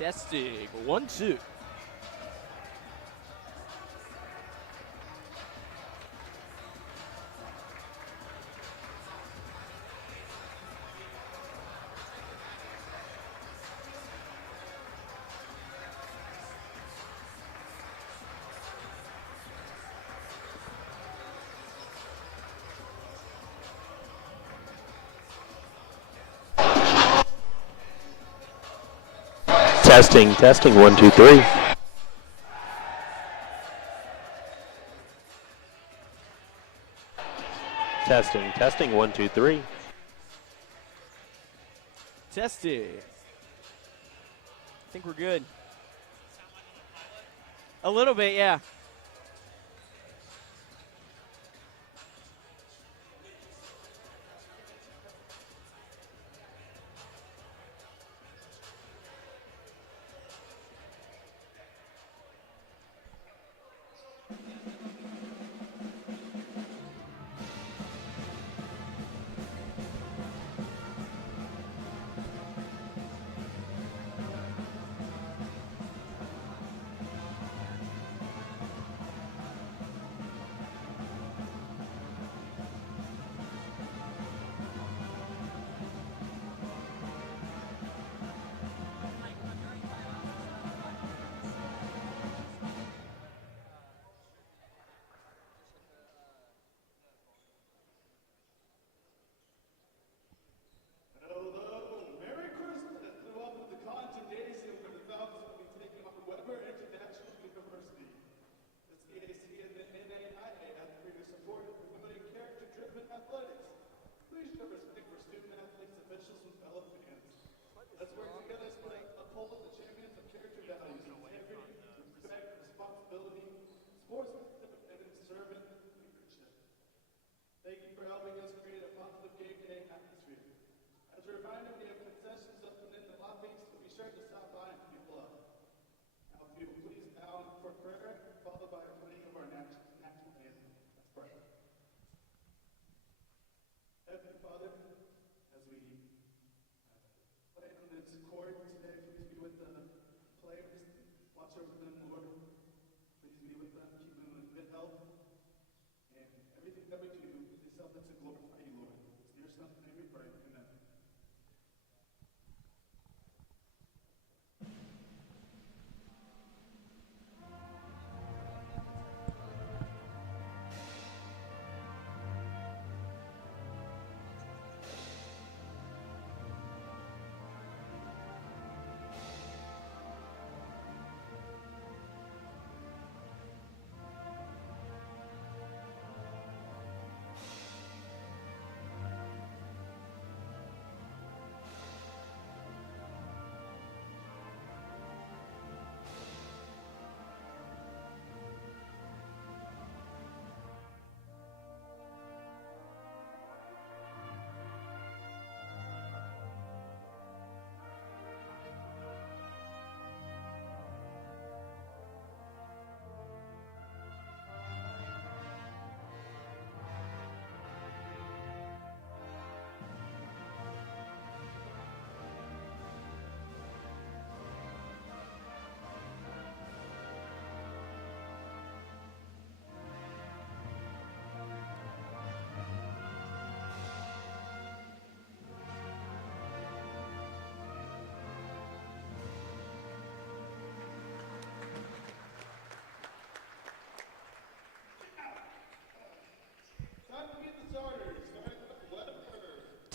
Testing. 1, 2. Testing, testing, 1, 2, 3. Testing, testing, 1, 2, 3. Testing. I think we're good. A little bit, yeah.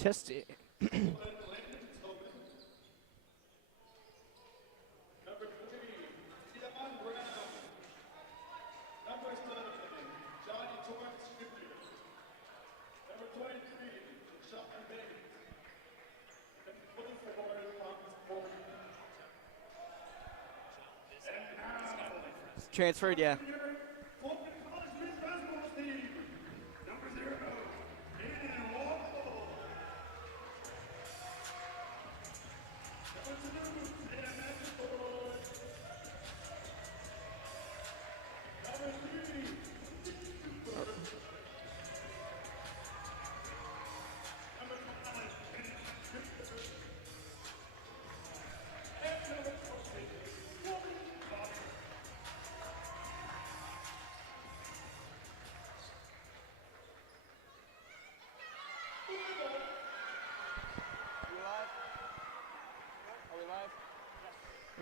Testing. Transferred, yeah.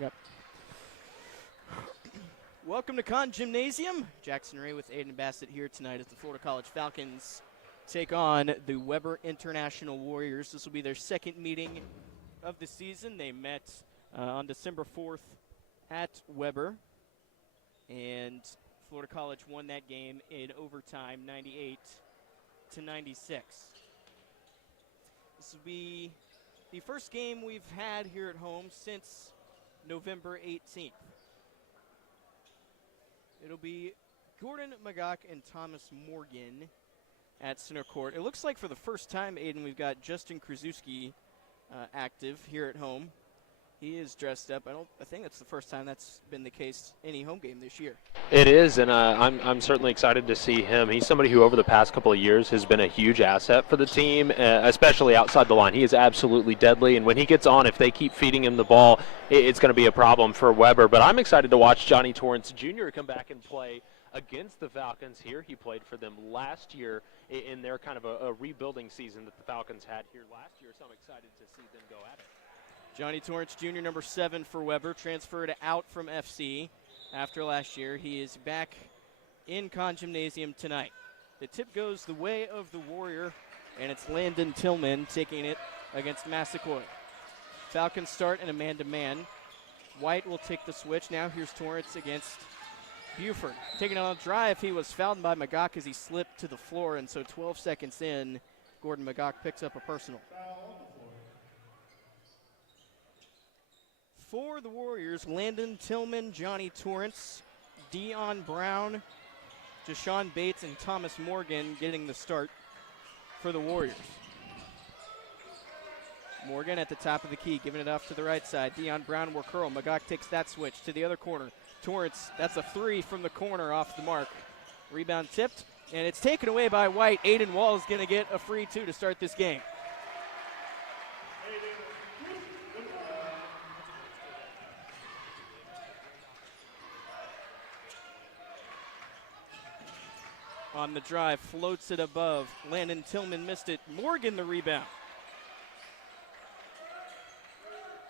Yep. Welcome to Con Gymnasium. Jackson Ray with Aiden Bassett here tonight as the Florida College Falcons take on the Weber International Warriors. This will be their second meeting of the season. They met on December 4th at Weber, and Florida College won that game in overtime, 98-96. This will be the first game we've had here at home since November 18th. It'll be Gordon Magok and Thomas Morgan at center court. It looks like for the first time, Aiden, we've got Justin Krasuski active here at home. He is dressed up. I think that's the first time that's been the case any home game this year. It is, and I'm certainly excited to see him. He's somebody who over the past couple of years has been a huge asset for the team, especially outside the line. He is absolutely deadly, and when he gets on, if they keep feeding him the ball, it's going to be a problem for Weber. But I'm excited to watch Johnny Torrance Jr. come back and play against the Falcons here. He played for them last year in their kind of a rebuilding season that the Falcons had here last year, so I'm excited to see them go at it. Johnny Torrance Jr., number 7 for Weber, transferred out from FC after last year. He is back in Con Gymnasium tonight. The tip goes the way of the Warrior, and it's Landon Tillman taking it against Massaquoi. Falcons start in a man-to-man. White will take the switch. Now here's Torrance against Buford. Taking it on a drive, he was fouled by Magok as he slipped to the floor, and so 12 seconds in, Gordon Magok picks up a personal. For the Warriors, Landon Tillman, Johnny Torrance, Dion Brown, Jashawn Bates, and Thomas Morgan getting the start for the Warriors. Morgan at the top of the key, giving it off to the right side. Dion Brown will curl. Magok takes that switch to the other corner. Torrance, that's a 3 from the corner off the mark. Rebound tipped, and it's taken away by White. Aiden Wall is going to get a free 2 to start this game. On the drive, floats it above. Landon Tillman missed it. Morgan the rebound.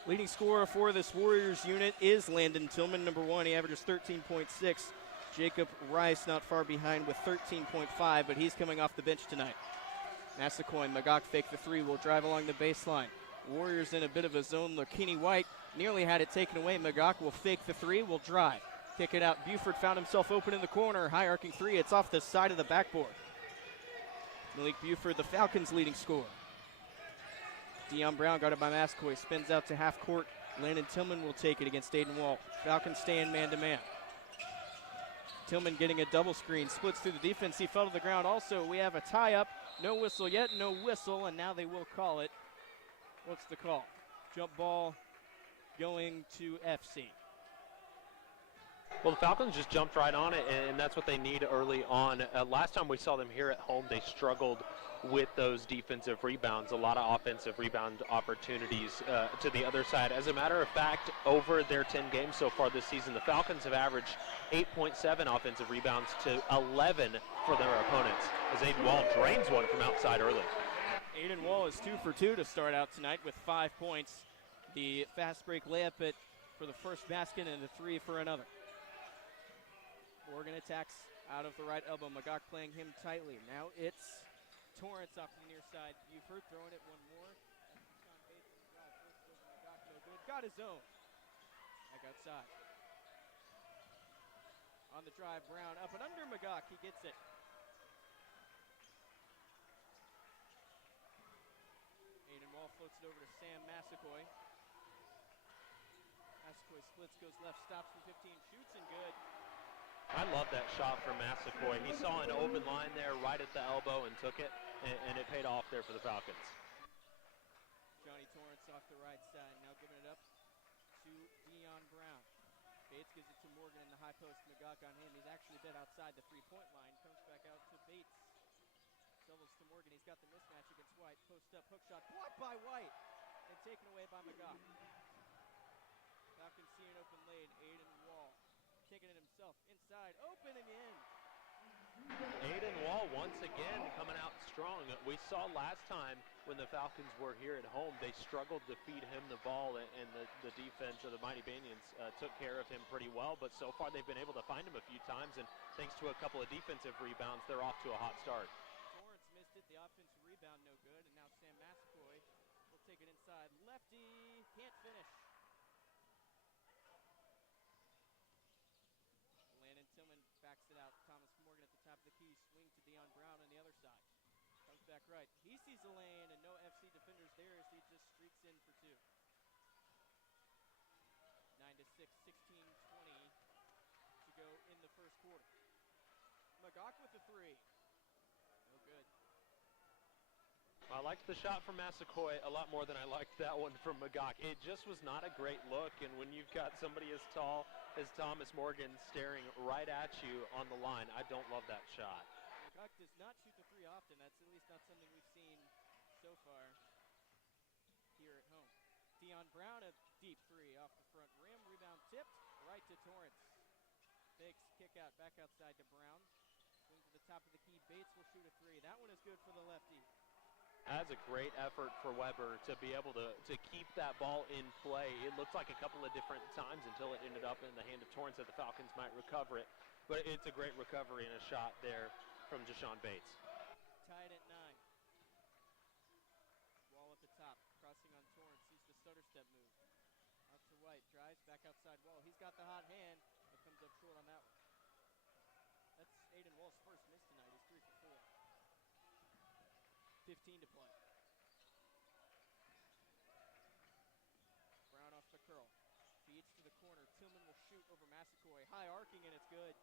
Leading scorer for this Warriors unit is Landon Tillman, number 1. He averages 13.6. Jacob Rice not far behind with 13.5, but he's coming off the bench tonight. Massaquoi, Magok fake the 3, will drive along the baseline. Warriors in a bit of a zone look. Keeney White nearly had it taken away. Magok will fake the 3, will drive. Kick it out. Buford found himself open in the corner. High arcing 3. It's off the side of the backboard. Malik Buford, the Falcons' leading scorer. Dion Brown guarded by Massaquoi. Spins out to half court. Landon Tillman will take it against Aiden Wall. Falcons stay in man-to-man. Tillman getting a double screen. Splits through the defense. He fell to the ground. Also, we have a tie-up. No whistle yet. No whistle, and now they will call it. What's the call? Jump ball going to FC. Well, the Falcons just jumped right on it, and that's what they need early on. Last time we saw them here at home, they struggled with those defensive rebounds, a lot of offensive rebound opportunities to the other side. As a matter of fact, over their 10 games so far this season, the Falcons have averaged 8.7 offensive rebounds to 11 for their opponents, as Aiden Wall drains one from outside early. Aiden Wall is 2 for 2 to start out tonight with 5 points. The fast break layup for the first basket and the 3 for another. Morgan attacks out of the right elbow. Magok playing him tightly. Now it's Torrance off the near side. Buford throwing it one more. Magok no good. Got his own. Back outside. On the drive, Brown up and under Magok. He gets it. Aiden Wall floats it over to Sam Massaquoi. Massaquoi splits, goes left, stops from 15, shoots and good. I love that shot from Massaquoi. He saw an open line there right at the elbow and took it, and it paid off there for the Falcons. Johnny Torrance off the right side, now giving it up to Dion Brown. Bates gives it to Morgan in the high post. Magok on him. He's actually a bit outside the three-point line. Comes back out to Bates. Doubles to Morgan. He's got the mismatch against White. Post up, hook shot, blocked by White, and taken away by Magok. Falcons see an open lane. Aiden Wall taking it himself inside, open and in. Aiden Wall once again coming out strong. We saw last time when the Falcons were here at home, they struggled to feed him the ball, and the defense of the Mighty Banians took care of him pretty well. But so far, they've been able to find him a few times, and thanks to a couple of defensive rebounds, they're off to a hot start. Torrance missed it. The offensive rebound no good, and now Sam Massaquoi will take it inside. Lefty can't finish. Landon Tillman backs it out. Thomas Morgan at the top of the key. Swing to Dion Brown on the other side. Comes back right. He sees the lane, and no FC defenders there as he just streaks in for two. 9-6, 16-20 to go in the first quarter. Magog with the three. No good. I liked the shot from Massaquoi a lot more than I liked that one from Magog. It just was not a great look, and when you've got somebody as tall as Thomas Morgan staring right at you on the line, I don't love that shot. Magog does not shoot the three often. That's at least not something we've seen so far here at home. Dion Brown, a deep three off the front rim. Rebound tipped right to Torrance. Fakes, kick out, back outside to Brown. Swing to the top of the key. Bates will shoot a three. That one is good for the lefty. That's a great effort for Weber to be able to keep that ball in play. It looked like a couple of different times until it ended up in the hand of Torrance that the Falcons might recover it. But it's a great recovery and a shot there from Deshaun Bates. Tied at 9. Wall at the top, crossing on Torrance. Sees the stutter step move. Out to White, drives back outside Wall. He's got the hot hand, but comes up short on that one. That's Aiden Wall's first miss tonight. He's 3 for 4. 15 to play. Brown off the curl. Feeds to the corner. Tillman will shoot over Massaquoi. High arcing, and it's good.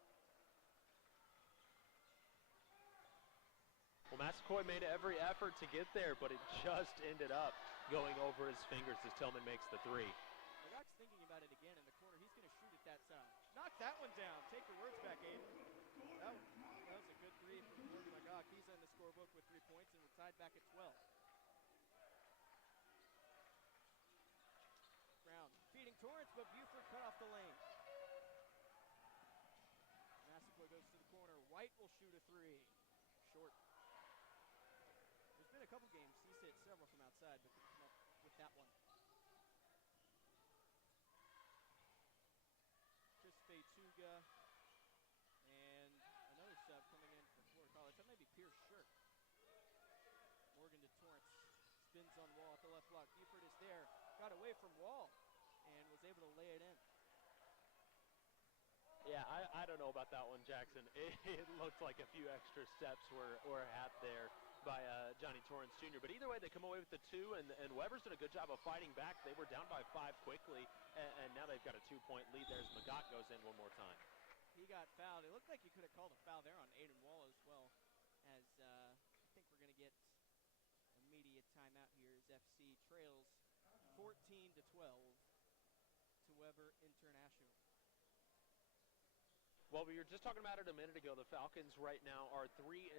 Well, Massaquoi made every effort to get there, but it just ended up going over his fingers as Tillman makes the three. Magog's thinking about it again in the corner. He's going to shoot it that side. Knock that one down. Take your words back, Aiden. That was a good three from Morgan Magog. He's on the scorebook with 3 points, and we're tied back at 12. Brown feeding Torrance, but Buford cut off the lane. Massaquoi goes to the corner. White will shoot a three. Short. There's been a couple games. He's hit several from outside, but couldn't come up with that one. Chris Feituga and another sub coming in from Florida College. That might be Pierce Shirk. Morgan to Torrance. Spins on Wall at the left block. Buford is there. Got away from Wall and was able to lay it in. Yeah, I don't know about that one, Jackson. It looked like a few extra steps were had there by Johnny Torrance Jr. But either way, they come away with the two, and Weber's done a good job of fighting back. They were down by 5 quickly, and now they've got a 2-point lead there as Magog goes in one more time. He got fouled. It looked like you could have called a foul there on Aiden Wall as well, as I think we're going to get immediate timeout here as FC trails 14-12 to Weber International. Well, we were just talking about it a minute ago. The Falcons right now are 3-7,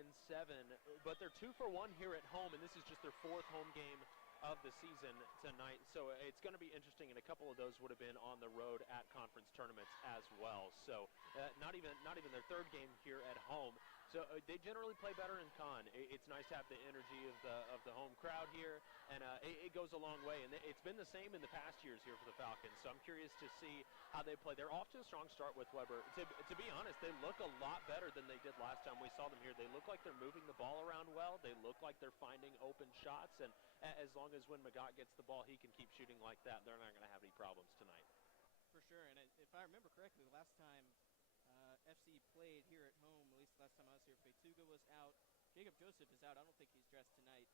but they're 2 for 1 here at home, and this is just their 4th home game of the season tonight. So it's going to be interesting, and a couple of those would have been on the road at conference tournaments as well. So not even their 3rd game here at home. So they generally play better in con. It's nice to have the energy of the home crowd here, and it goes a long way. And it's been the same in the past years here for the Falcons. So I'm curious to see how they play. They're off to a strong start with Weber. To be honest, they look a lot better than they did last time we saw them here. They look like they're moving the ball around well. They look like they're finding open shots, and as long as when Magog gets the ball, he can keep shooting like that, they're not going to have any problems tonight. For sure, and if I remember correctly, the last time FC played here at home, at least the last time I was here, Feituga was out. Jacob Joseph is out. I don't think he's dressed tonight.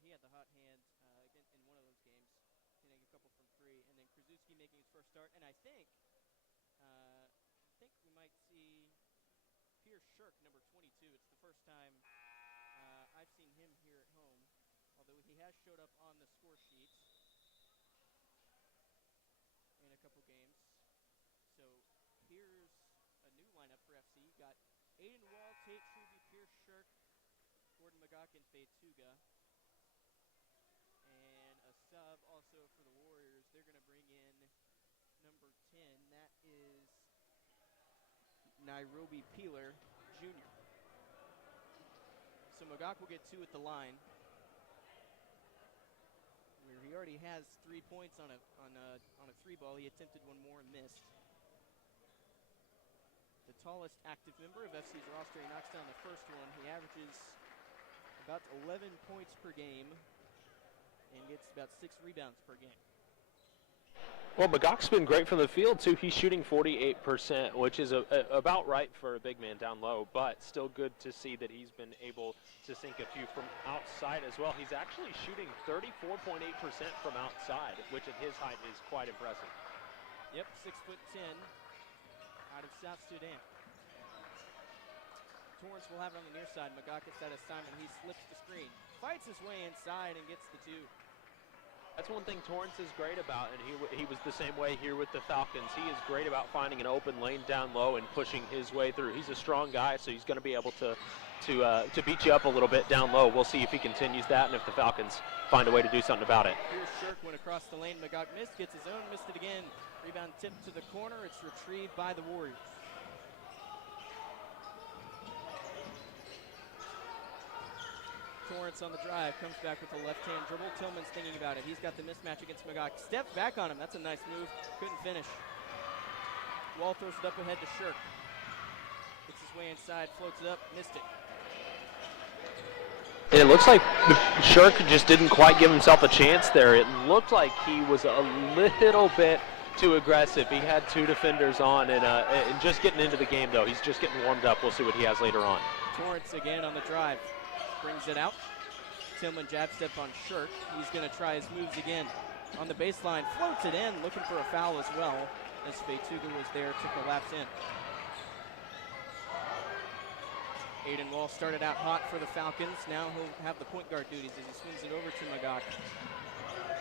He had the hot hand in one of those games, hitting a couple from 3, and then Krasuski making his first start. And I think we might see Pierce Shirk, number 22. It's the first time I've seen him here at home, although he has showed up on the score sheets in a couple games. So here's a new lineup for FC. You got Aiden Wall, Tate Shuby, Pierce Shirk, Gordon Magog, and Feituga. And a sub also for the Warriors. They're going to bring in number 10. That is Nairobi Peeler Jr. So Magog will get 2 at the line. already has 3 points on a three ball. He attempted one more and missed. The tallest active member of FC's roster, he knocks down the first one. He averages about 11 points per game and gets about 6 rebounds per game. Well, Magoc's been great from the field, too. He's shooting 48%, which is about right for a big man down low, but still good to see that he's been able to sink a few from outside as well. He's actually shooting 34.8% from outside, which at his height is quite impressive. Yep, 6'10", out of South Sudan. Torrance will have it on the near side. Magoc gets that assignment. He slips the screen, fights his way inside, and gets the 2. That's one thing Torrance is great about, and he was the same way here with the Falcons. He is great about finding an open lane down low and pushing his way through. He's a strong guy, so he's going to be able to beat you up a little bit down low. We'll see if he continues that and if the Falcons find a way to do something about it. Here's Shirk, went across the lane. Magoc missed, gets his own, missed it again. Rebound tipped to the corner. It's retrieved by the Warriors. Torrance on the drive, comes back with a left-hand dribble. Tillman's thinking about it. He's got the mismatch against Magoc. Steps back on him. That's a nice move. Couldn't finish. Wall throws it up ahead to Shirk. Gets his way inside, floats it up, missed it. And it looks like Shirk just didn't quite give himself a chance there. It looked like he was a little bit too aggressive. He had 2 defenders on, and just getting into the game, though. He's just getting warmed up. We'll see what he has later on. Torrance again on the drive. Brings it out. Tillman jab step on Shirk. He's going to try his moves again. On the baseline, floats it in, looking for a foul as well, as Feituga was there to collapse in. Aiden Wall started out hot for the Falcons. Now he'll have the point guard duties as he swings it over to Magoc.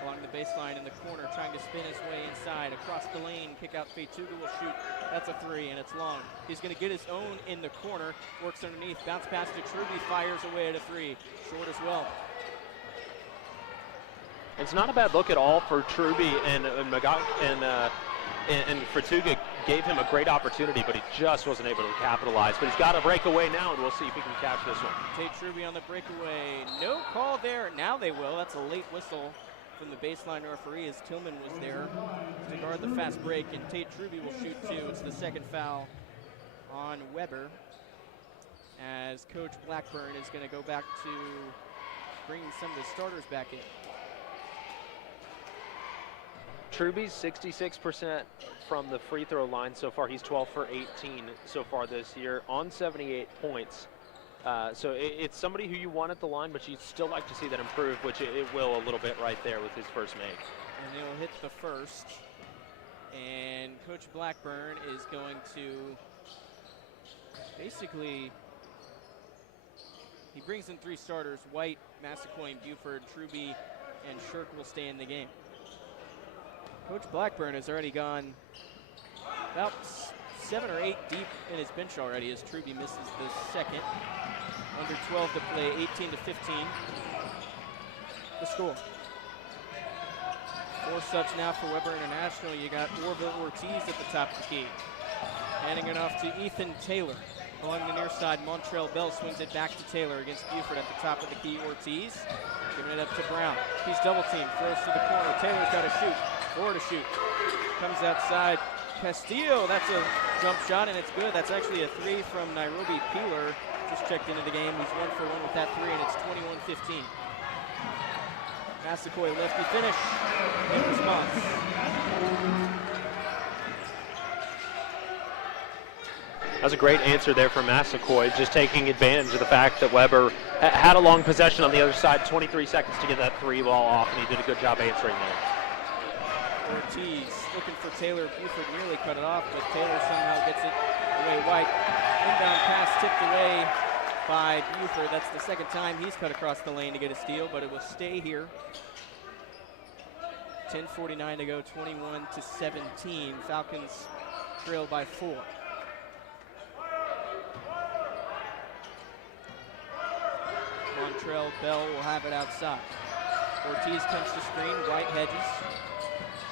Along the baseline in the corner, trying to spin his way inside. Across the lane, kick out. Feituga will shoot. That's a 3, and it's long. He's going to get his own in the corner. Works underneath. Bounce pass to Truby. Fires away at a 3. Short as well. It's not a bad look at all for Truby, and Magoc and Feituga gave him a great opportunity, but he just wasn't able to capitalize. But he's got a breakaway now, and we'll see if he can catch this one. Tate Truby on the breakaway. No call there. Now they will. That's a late whistle from the baseline referee as Tillman was there to guard the fast break, and Tate Truby will shoot 2. It's the second foul on Weber as Coach Blackburn is going to go back to bringing some of the starters back in. Truby's 66% from the free throw line so far. He's 12 for 18 so far this year on 78 points. So it's somebody who you want at the line, but you'd still like to see that improve, which it will a little bit right there with his first make. And he'll hit the first. And Coach Blackburn is going to basically, he brings in 3 starters. White, Massaquoi, Buford, Truby, and Shirk will stay in the game. Coach Blackburn has already gone about 7 or 8 deep in his bench already as Truby misses the second. Under 12 to play, 18 to 15. The score. 4 subs now for Weber International. You got Orville Ortiz at the top of the key. Handing it off to Ethan Taylor. Along the near side, Montrell Bell swings it back to Taylor against Buford at the top of the key. Ortiz giving it up to Brown. He's double teamed, throws to the corner. Taylor's got to shoot, 4 to shoot. Comes outside. Castillo, that's a jump shot, and it's good. That's actually a 3 from Nairobi Peeler. Just checked into the game. He's 1 for 1 with that 3, and it's 21-15. Massaquoi lefty finish in response. That was a great answer there from Massaquoi, just taking advantage of the fact that Weber had a long possession on the other side, 23 seconds to get that 3 ball off, and he did a good job answering there. Ortiz looking for Taylor. Buford nearly cut it off, but Taylor somehow gets it away. White, inbound pass tipped away by Buford. That's the second time he's cut across the lane to get a steal, but it will stay here. 10:49 to go, 21-17. Falcons trail by 4. Montrell Bell will have it outside. Ortiz comes to screen. White hedges.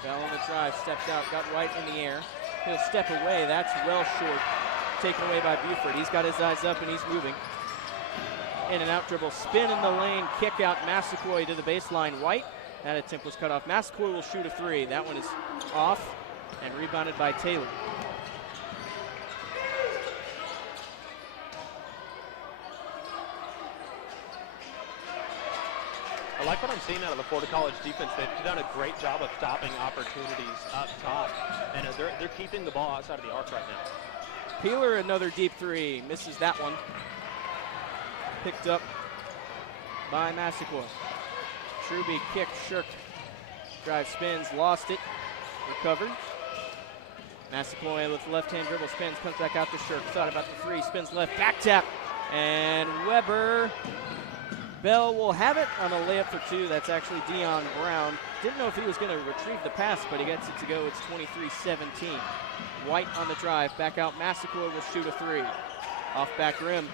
Bell on the drive, steps out, got White in the air. He'll step away. That's well short. Taken away by Buford. He's got his eyes up and he's moving. In and out dribble, spin in the lane, kick out Massaquoi to the baseline. White That attempt was cut off. Massaquoi will shoot a three. That one is off and rebounded by Taylor. I like what I'm seeing out of the Florida College defense. They've done a great job of stopping opportunities up top, and they're keeping the ball outside of the arc right now. Peeler, another deep three. Misses that one. Picked up by Massaquoi. Truby kick, Shirk. Drive spins, lost it. Recovered. Massaquoi with left-hand dribble spins, comes back out to Shirk. Thought about the three, spins left, back tap. And Weber. Bell will have it on a layup for two. That's actually Dion Brown. Didn't know if he was going to retrieve the pass, but he gets it to go. It's 23-17. White on the drive. Back out. Massaquoi will shoot a three. Off back rim.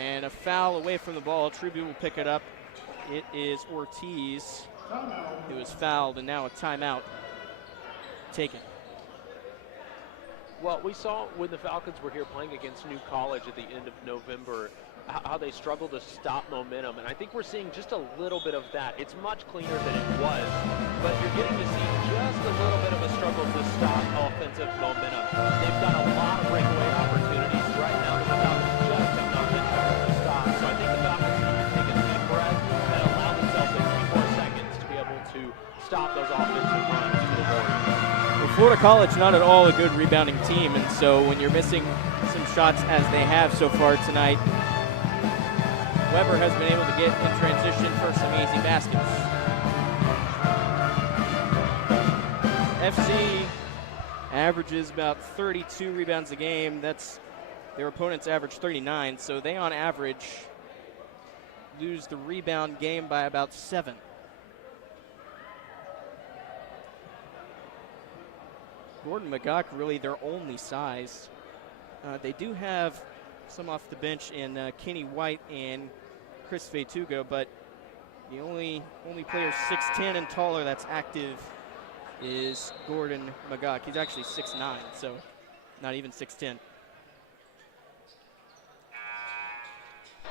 And a foul away from the ball. Truby will pick it up. It is Ortiz who was fouled, and now a timeout taken. Well, we saw when the Falcons were here playing against New College at the end of November how they struggled to stop momentum, and I think we're seeing just a little bit of that. It's much cleaner than it was, but you're getting to see just a little bit of a struggle to stop offensive momentum. They've got a lot of breakaway opportunities right now. The Falcons just have not been able to stop. So I think the Falcons need to take a deep breath and allow themselves a few more seconds to be able to stop those offensive runs to the Warriors. Well, Florida College not at all a good rebounding team, and so when you're missing some shots as they have so far tonight, Weber has been able to get in transition for some easy baskets. FC averages about 32 rebounds a game. That's their opponents average 39, so they on average lose the rebound game by about 7. Gordon McGock really their only size. They do have some off the bench in Kenny White and Chris Vetuga, but the only player 6'10" and taller that's active is Gordon McGock. He's actually 6'9", so not even 6'10".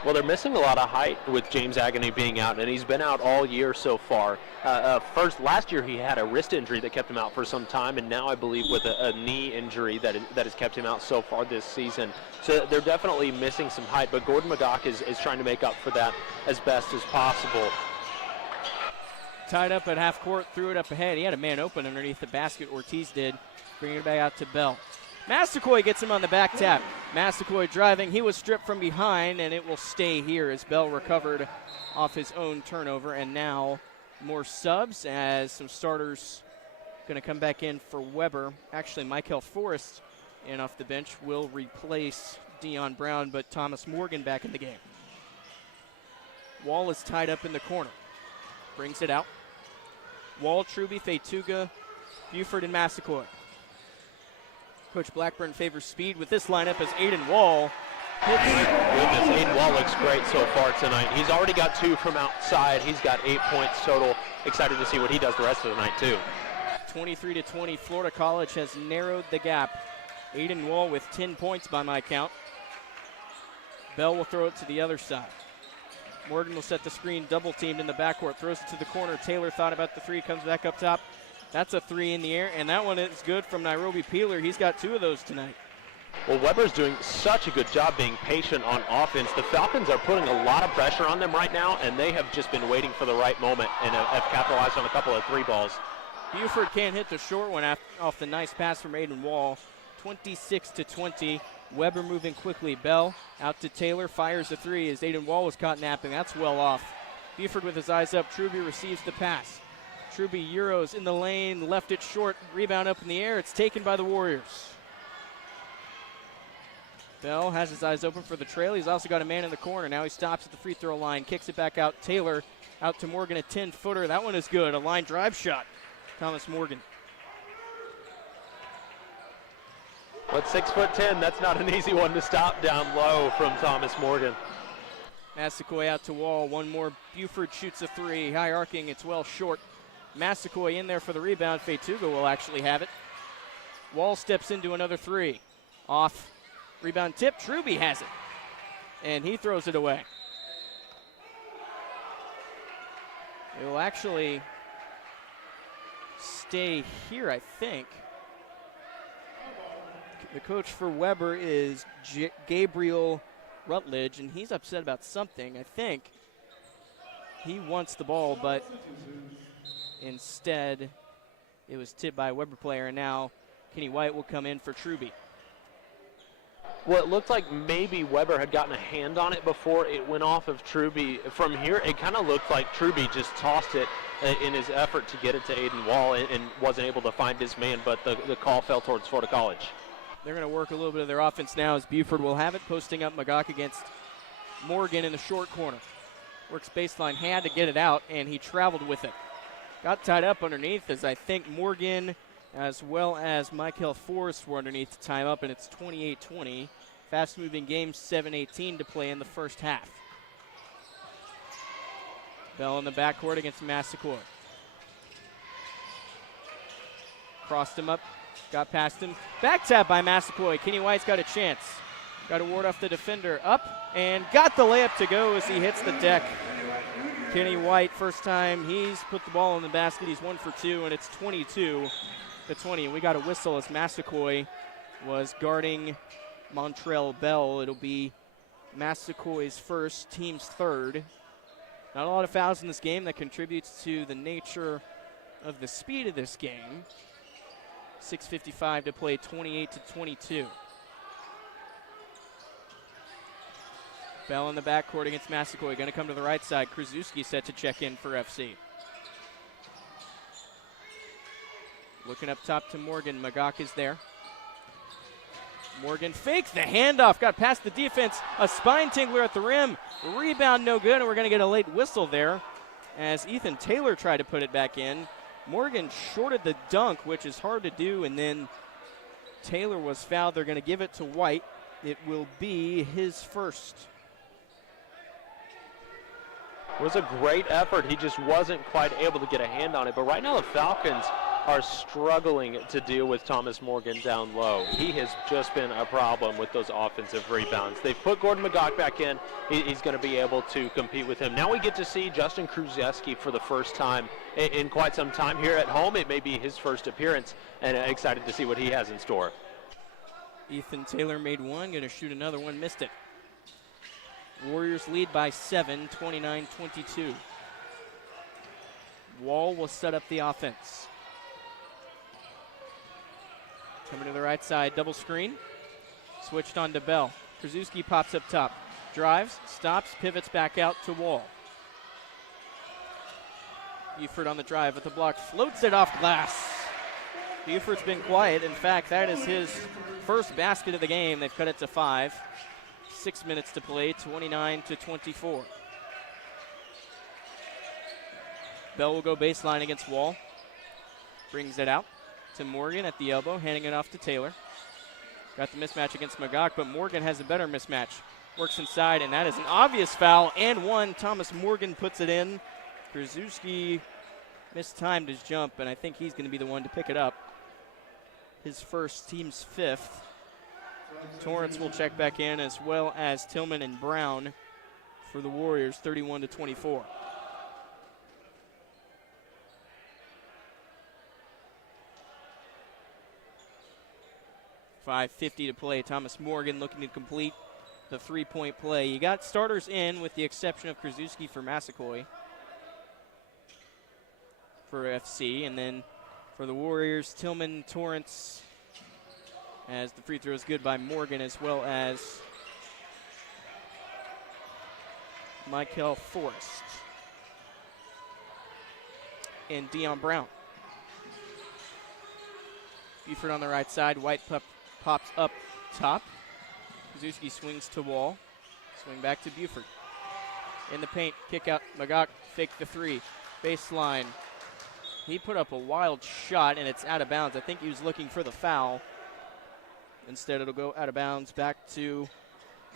Well, they're missing a lot of height with James Agony being out, and he's been out all year so far. Last year he had a wrist injury that kept him out for some time, and now I believe with a knee injury that has kept him out so far this season. So they're definitely missing some height, but Gordon McGock is trying to make up for that as best as possible. Tied up at half court, threw it up ahead. He had a man open underneath the basket, Ortiz did. Bringing it back out to Bell. Massaquoi gets him on the back tap. Massaquoi driving. He was stripped from behind, and it will stay here as Bell recovered off his own turnover. And now more subs as some starters going to come back in for Weber. Actually, Michael Forrest in off the bench will replace Dion Brown, but Thomas Morgan back in the game. Wall is tied up in the corner. Brings it out. Wall, Truby, Vetuga, Buford, and Massaquoi. Coach Blackburn favors speed with this lineup as Aiden Wall hits. Goodness, Aiden Wall looks great so far tonight. He's already got 2 from outside. He's got 8 points total. Excited to see what he does the rest of the night, too. 23-20, Florida College has narrowed the gap. Aiden Wall with 10 points by my count. Bell will throw it to the other side. Morgan will set the screen, double teamed in the backcourt, throws it to the corner. Taylor thought about the three, comes back up top. That's a three in the air, and that one is good from Nairobi Peeler. He's got 2 of those tonight. Well, Weber's doing such a good job being patient on offense. The Falcons are putting a lot of pressure on them right now, and they have just been waiting for the right moment and have capitalized on a couple of 3 balls. Buford can't hit the short one off the nice pass from Aiden Wall. 26-20. Weber moving quickly. Bell out to Taylor, fires the 3 as Aiden Wall was caught napping. That's well off. Buford with his eyes up. Truby receives the pass. Truby Euros in the lane, left it short, rebound up in the air. It's taken by the Warriors. Bell has his eyes open for the trail. He's also got a man in the corner. Now he stops at the free throw line, kicks it back out. Taylor out to Morgan, a 10-footer. That one is good, a line drive shot. Thomas Morgan. But 6'10", that's not an easy one to stop down low from Thomas Morgan. Massaquoi out to Wall. One more. Buford shoots a 3. High arcing. It's well short. Massaquoi in there for the rebound. Vetuga will actually have it. Wall steps into another 3. Off. Rebound tip. Truby has it. And he throws it away. It will actually stay here, I think. The coach for Weber is Gabriel Rutledge, and he's upset about something. I think he wants the ball, but instead it was tipped by a Weber player, and now Kenny White will come in for Truby. Well, it looked like maybe Weber had gotten a hand on it before it went off of Truby. From here, it kind of looked like Truby just tossed it in his effort to get it to Aiden Wall and wasn't able to find his man, but the call fell towards Florida College. They're going to work a little bit of their offense now as Buford will have it, posting up Magog against Morgan in the short corner. Works baseline, had to get it out, and he traveled with it. Got tied up underneath as I think Morgan as well as Michael Forrest were underneath to time up, and it's 28-20. Fast-moving game, 7:18 to play in the first half. Bell in the backcourt against Massaquoi. Crossed him up, got past him. Back tap by Massaquoi. Kenny White's got a chance. Got to ward off the defender. Up and got the layup to go as he hits the deck. Kenny White, first time he's put the ball in the basket. He's 1 for 2, and it's 22-20. And we got a whistle as Massaquoi was guarding Montrell Bell. It'll be Massaquoi's first, team's third. Not a lot of fouls in this game. That contributes to the nature of the speed of this game. 6:55 to play, 28-22. Bell in the backcourt against Massaquoi. Going to come to the right side. Krasuski set to check in for FC. Looking up top to Morgan. Magog is there. Morgan faked the handoff. Got past the defense. A spine tingler at the rim. Rebound no good, and we're going to get a late whistle there as Ethan Taylor tried to put it back in. Morgan shorted the dunk, which is hard to do, and then Taylor was fouled. They're going to give it to White. It will be his first. It was a great effort. He just wasn't quite able to get a hand on it. But right now the Falcons are struggling to deal with Thomas Morgan down low. He has just been a problem with those offensive rebounds. They've put Gordon Magog back in. He's going to be able to compete with him. Now we get to see Justin Krzyzewski for the first time in quite some time here at home. It may be his first appearance, and excited to see what he has in store. Ethan Taylor made one, going to shoot another one, missed it. Warriors lead by 7, 29-22. Wall will set up the offense. Coming to the right side, double screen. Switched on to Bell. Krasuski pops up top. Drives, stops, pivots back out to Wall. Buford on the drive with the block, floats it off glass. Buford's been quiet. In fact, that is his first basket of the game. They've cut it to 5. 6 minutes to play, 29-24. Bell will go baseline against Wall. Brings it out to Morgan at the elbow, handing it off to Taylor. Got the mismatch against Magog, but Morgan has a better mismatch. Works inside, and that is an obvious foul, and one. Thomas Morgan puts it in. Krasuski mistimed his jump, and I think he's going to be the one to pick it up. His first, team's 5th. Torrance will check back in, as well as Tillman and Brown for the Warriors, 31-24. .550 to play. Thomas Morgan looking to complete the three-point play. You got starters in with the exception of Krasuski for Massaquoi for FC, and then for the Warriors, Tillman, Torrance, as the free throw is good by Morgan, as well as Michael Forrest and Dion Brown. Buford on the right side. White pops up top. Krasuski swings to Wall. Swing back to Buford. In the paint, kick out. Magog fake the three. Baseline. He put up a wild shot, and it's out of bounds. I think he was looking for the foul. Instead, it'll go out of bounds back to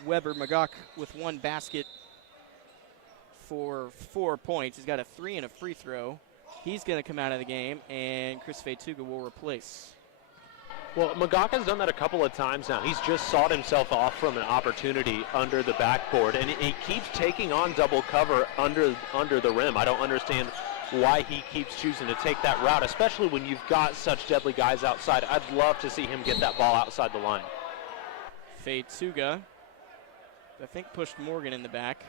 Weber. Magog with one basket for 4 points. He's got a 3 and a free throw. He's going to come out of the game, and Chris Fetuga will replace. Well, Magog has done that a couple of times now. He's just sought himself off from an opportunity under the backboard, and he keeps taking on double cover under the rim. I don't understand why he keeps choosing to take that route, especially when you've got such deadly guys outside. I'd love to see him get that ball outside the line. Feituga, I think, pushed Morgan in the back.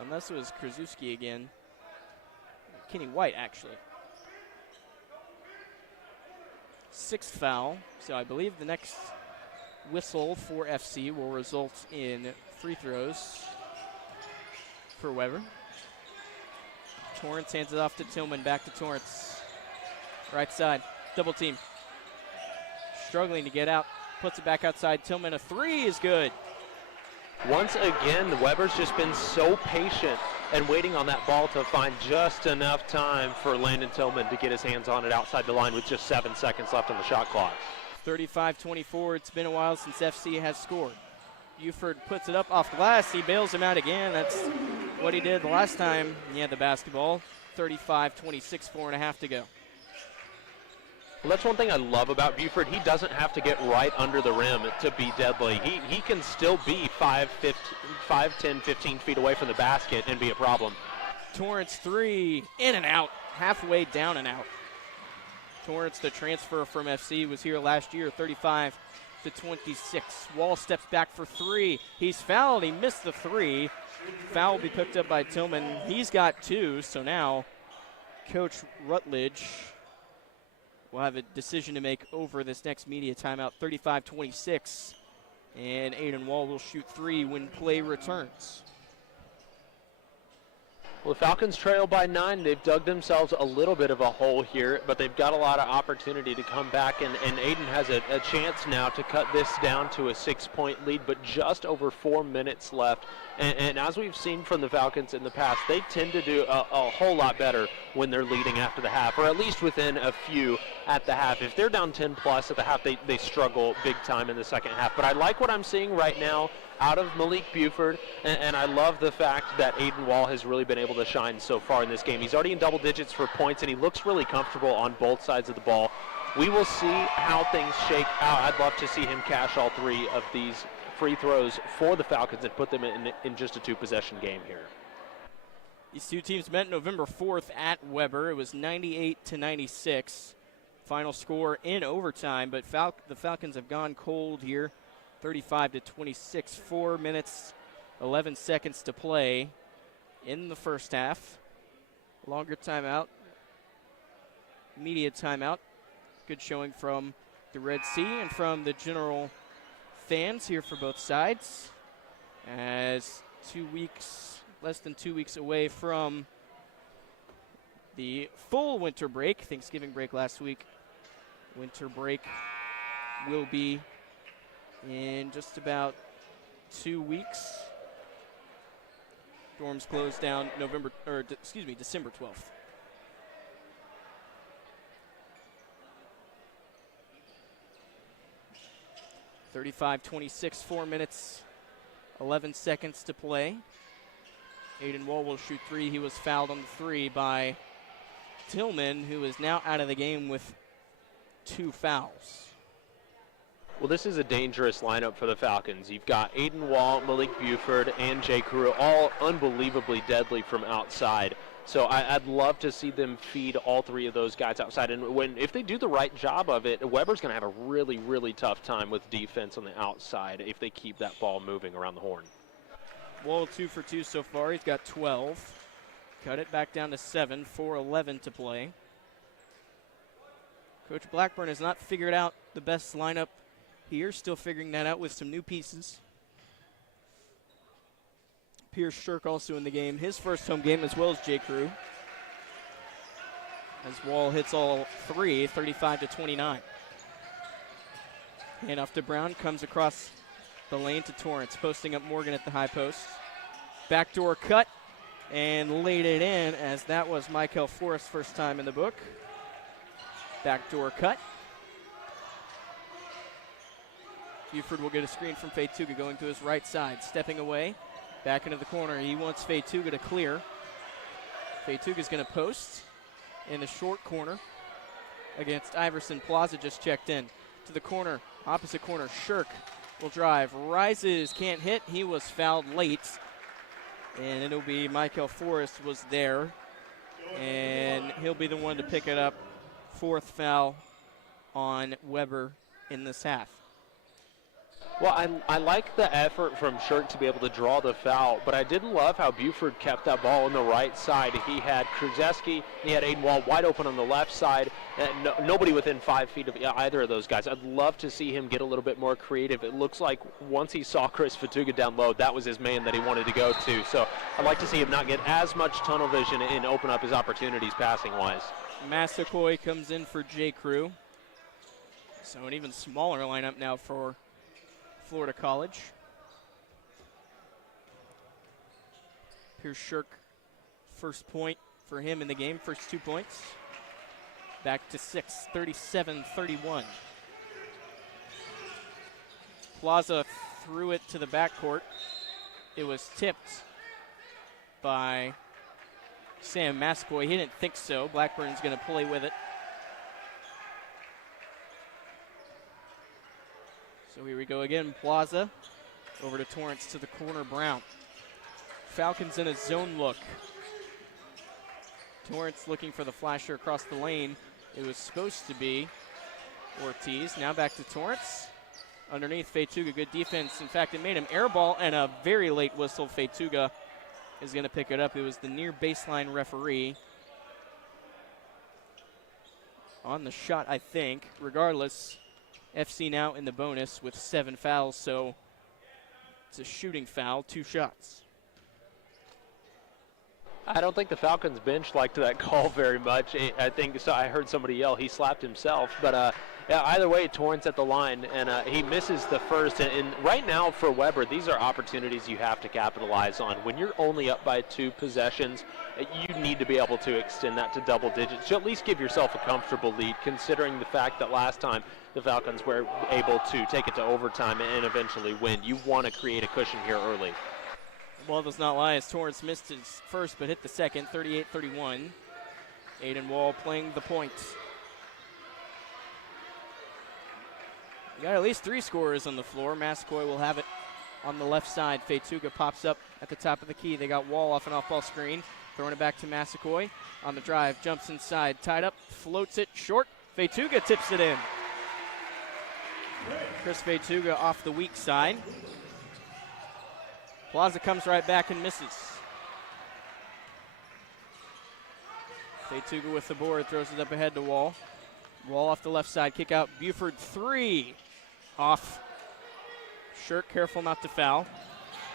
Unless it was Krasuski again. Kenny White, actually. Sixth foul, so I believe the next whistle for FC will result in free throws for Weber. Torrance hands it off to Tillman, back to Torrance. Right side, double team. Struggling to get out, puts it back outside. Tillman, a three is good. Once again, Weber's just been so patient and waiting on that ball to find just enough time for Landon Tillman to get his hands on it outside the line with just 7 seconds left on the shot clock. 35-24, it's been a while since FC has scored. Buford puts it up off glass, he bails him out again. That's what he did the last time he had the basketball. 35-26, 4.5 to go. Well, that's one thing I love about Buford. He doesn't have to get right under the rim to be deadly. He can still be 5, 10, 15 feet away from the basket and be a problem. Torrance three, in and out, halfway down and out. Torrance, the transfer from FC, was here last year, 35-26. Wall steps back for three. He's fouled, he missed the three. Foul will be picked up by Tillman. He's got two, so now Coach Rutledge will have a decision to make over this next media timeout. 35-26, and Aiden Wall will shoot three when play returns. Well, the Falcons trail by 9. They've dug themselves a little bit of a hole here, but they've got a lot of opportunity to come back, and Aiden has a chance now to cut this down to a 6-point lead, but just over 4 minutes left. And as we've seen from the Falcons in the past, they tend to do a whole lot better when they're leading after the half, or at least within a few at the half. If they're down 10 plus at the half, they struggle big time in the second half. But I like what I'm seeing right now out of Malik Buford, and I love the fact that Aiden Wall has really been able to shine so far in this game. He's already in double digits for points, and he looks really comfortable on both sides of the ball. We will see how things shake out. I'd love to see him cash all 3 of these free throws for the Falcons and put them in just a 2-possession game here. These two teams met November 4th at Weber. It was 98-96. Final score in overtime, but the Falcons have gone cold here. 35-26, 4 minutes, 11 seconds to play in the first half. Longer timeout, media timeout. Good showing from the Red Sea and from the general fans here for both sides. As less than 2 weeks away from the full winter break, Thanksgiving break last week. Winter break will be in just about 2 weeks. Dorms close down December 12th. (35-26), 4 minutes, 11 seconds to play. Aiden Wall will shoot three. He was fouled on the three by Tillman, who is now out of the game with 2 fouls. Well, this is a dangerous lineup for the Falcons. You've got Aiden Wall, Malik Buford, and Jay Carew, all unbelievably deadly from outside. So I'd love to see them feed all 3 of those guys outside. And if they do the right job of it, Weber's going to have a really, really tough time with defense on the outside if they keep that ball moving around the horn. Wall 2 for 2 so far. He's got 12. Cut it back down to 7, 4:11 to play. Coach Blackburn has not figured out the best lineup here, still figuring that out with some new pieces. Pierce Shirk also in the game, his first home game, as well as Jay Carew. As Wall hits all 3, 35-29. Hand off to Brown, comes across the lane to Torrance, posting up Morgan at the high post. Backdoor cut, and laid it in, as that was Michael Forrest's first time in the book. Backdoor cut. Buford will get a screen from Feituga going to his right side, stepping away, back into the corner. He wants Feituga to clear. Feituga's going to post in the short corner against Iverson. Plaza just checked in to the corner, opposite corner. Shirk will drive, rises, can't hit. He was fouled late, and it'll be Michael Forrest was there And he'll be the one to pick it up. 4th foul on Weber in this half. Well, I like the effort from Shirk to be able to draw the foul, but I didn't love how Buford kept that ball on the right side. He had Krzyzewski, he had Aiden Wall wide open on the left side, and nobody within 5 feet of either of those guys. I'd love to see him get a little bit more creative. It looks like once he saw Chris Fatuga down low, that was his man that he wanted to go to. So I'd like to see him not get as much tunnel vision and open up his opportunities passing-wise. Massaquoi comes in for J. Crew. So an even smaller lineup now for Florida College. Here's Shirk, first point for him in the game, first 2 points. Back to 6, 37-31. Plaza threw it to the backcourt. It was tipped by Sam Massaquoi. He didn't think so. Blackburn's going to play with it. So here we go again. Plaza over to Torrance to the corner. Brown. Falcons in a zone look. Torrance looking for the flasher across the lane. It was supposed to be Ortiz. Now back to Torrance. Underneath Fetuga, good defense. In fact, it made him airball and a very late whistle. Fetuga is going to pick it up. It was the near baseline referee on the shot, I think. Regardless, FC now in the bonus with 7 fouls, so it's a shooting foul, 2 shots. I don't think the Falcons bench liked that call very much. I think so. I heard somebody yell he slapped himself, but yeah, either way, Torrance at the line, and he misses the first. And right now for Weber, these are opportunities you have to capitalize on. When you're only up by 2 possessions, you need to be able to extend that to double digits to at least give yourself a comfortable lead, considering the fact that last time the Falcons were able to take it to overtime and eventually win. You want to create a cushion here early. Well, does not lie as Torrance missed his first but hit the second, 38-31. Aiden Wall playing the point. We got at least 3 scorers on the floor. Massaquoi will have it on the left side. Fetuga pops up at the top of the key. They got Wall off an off-ball screen. Throwing it back to Massaquoi on the drive. Jumps inside, tied up, floats it short. Fetuga tips it in. Chris Fetuga off the weak side. Plaza comes right back and misses. Fetuga with the board, throws it up ahead to Wall. Wall off the left side, kick out. Buford 3 off. Shirk careful not to foul.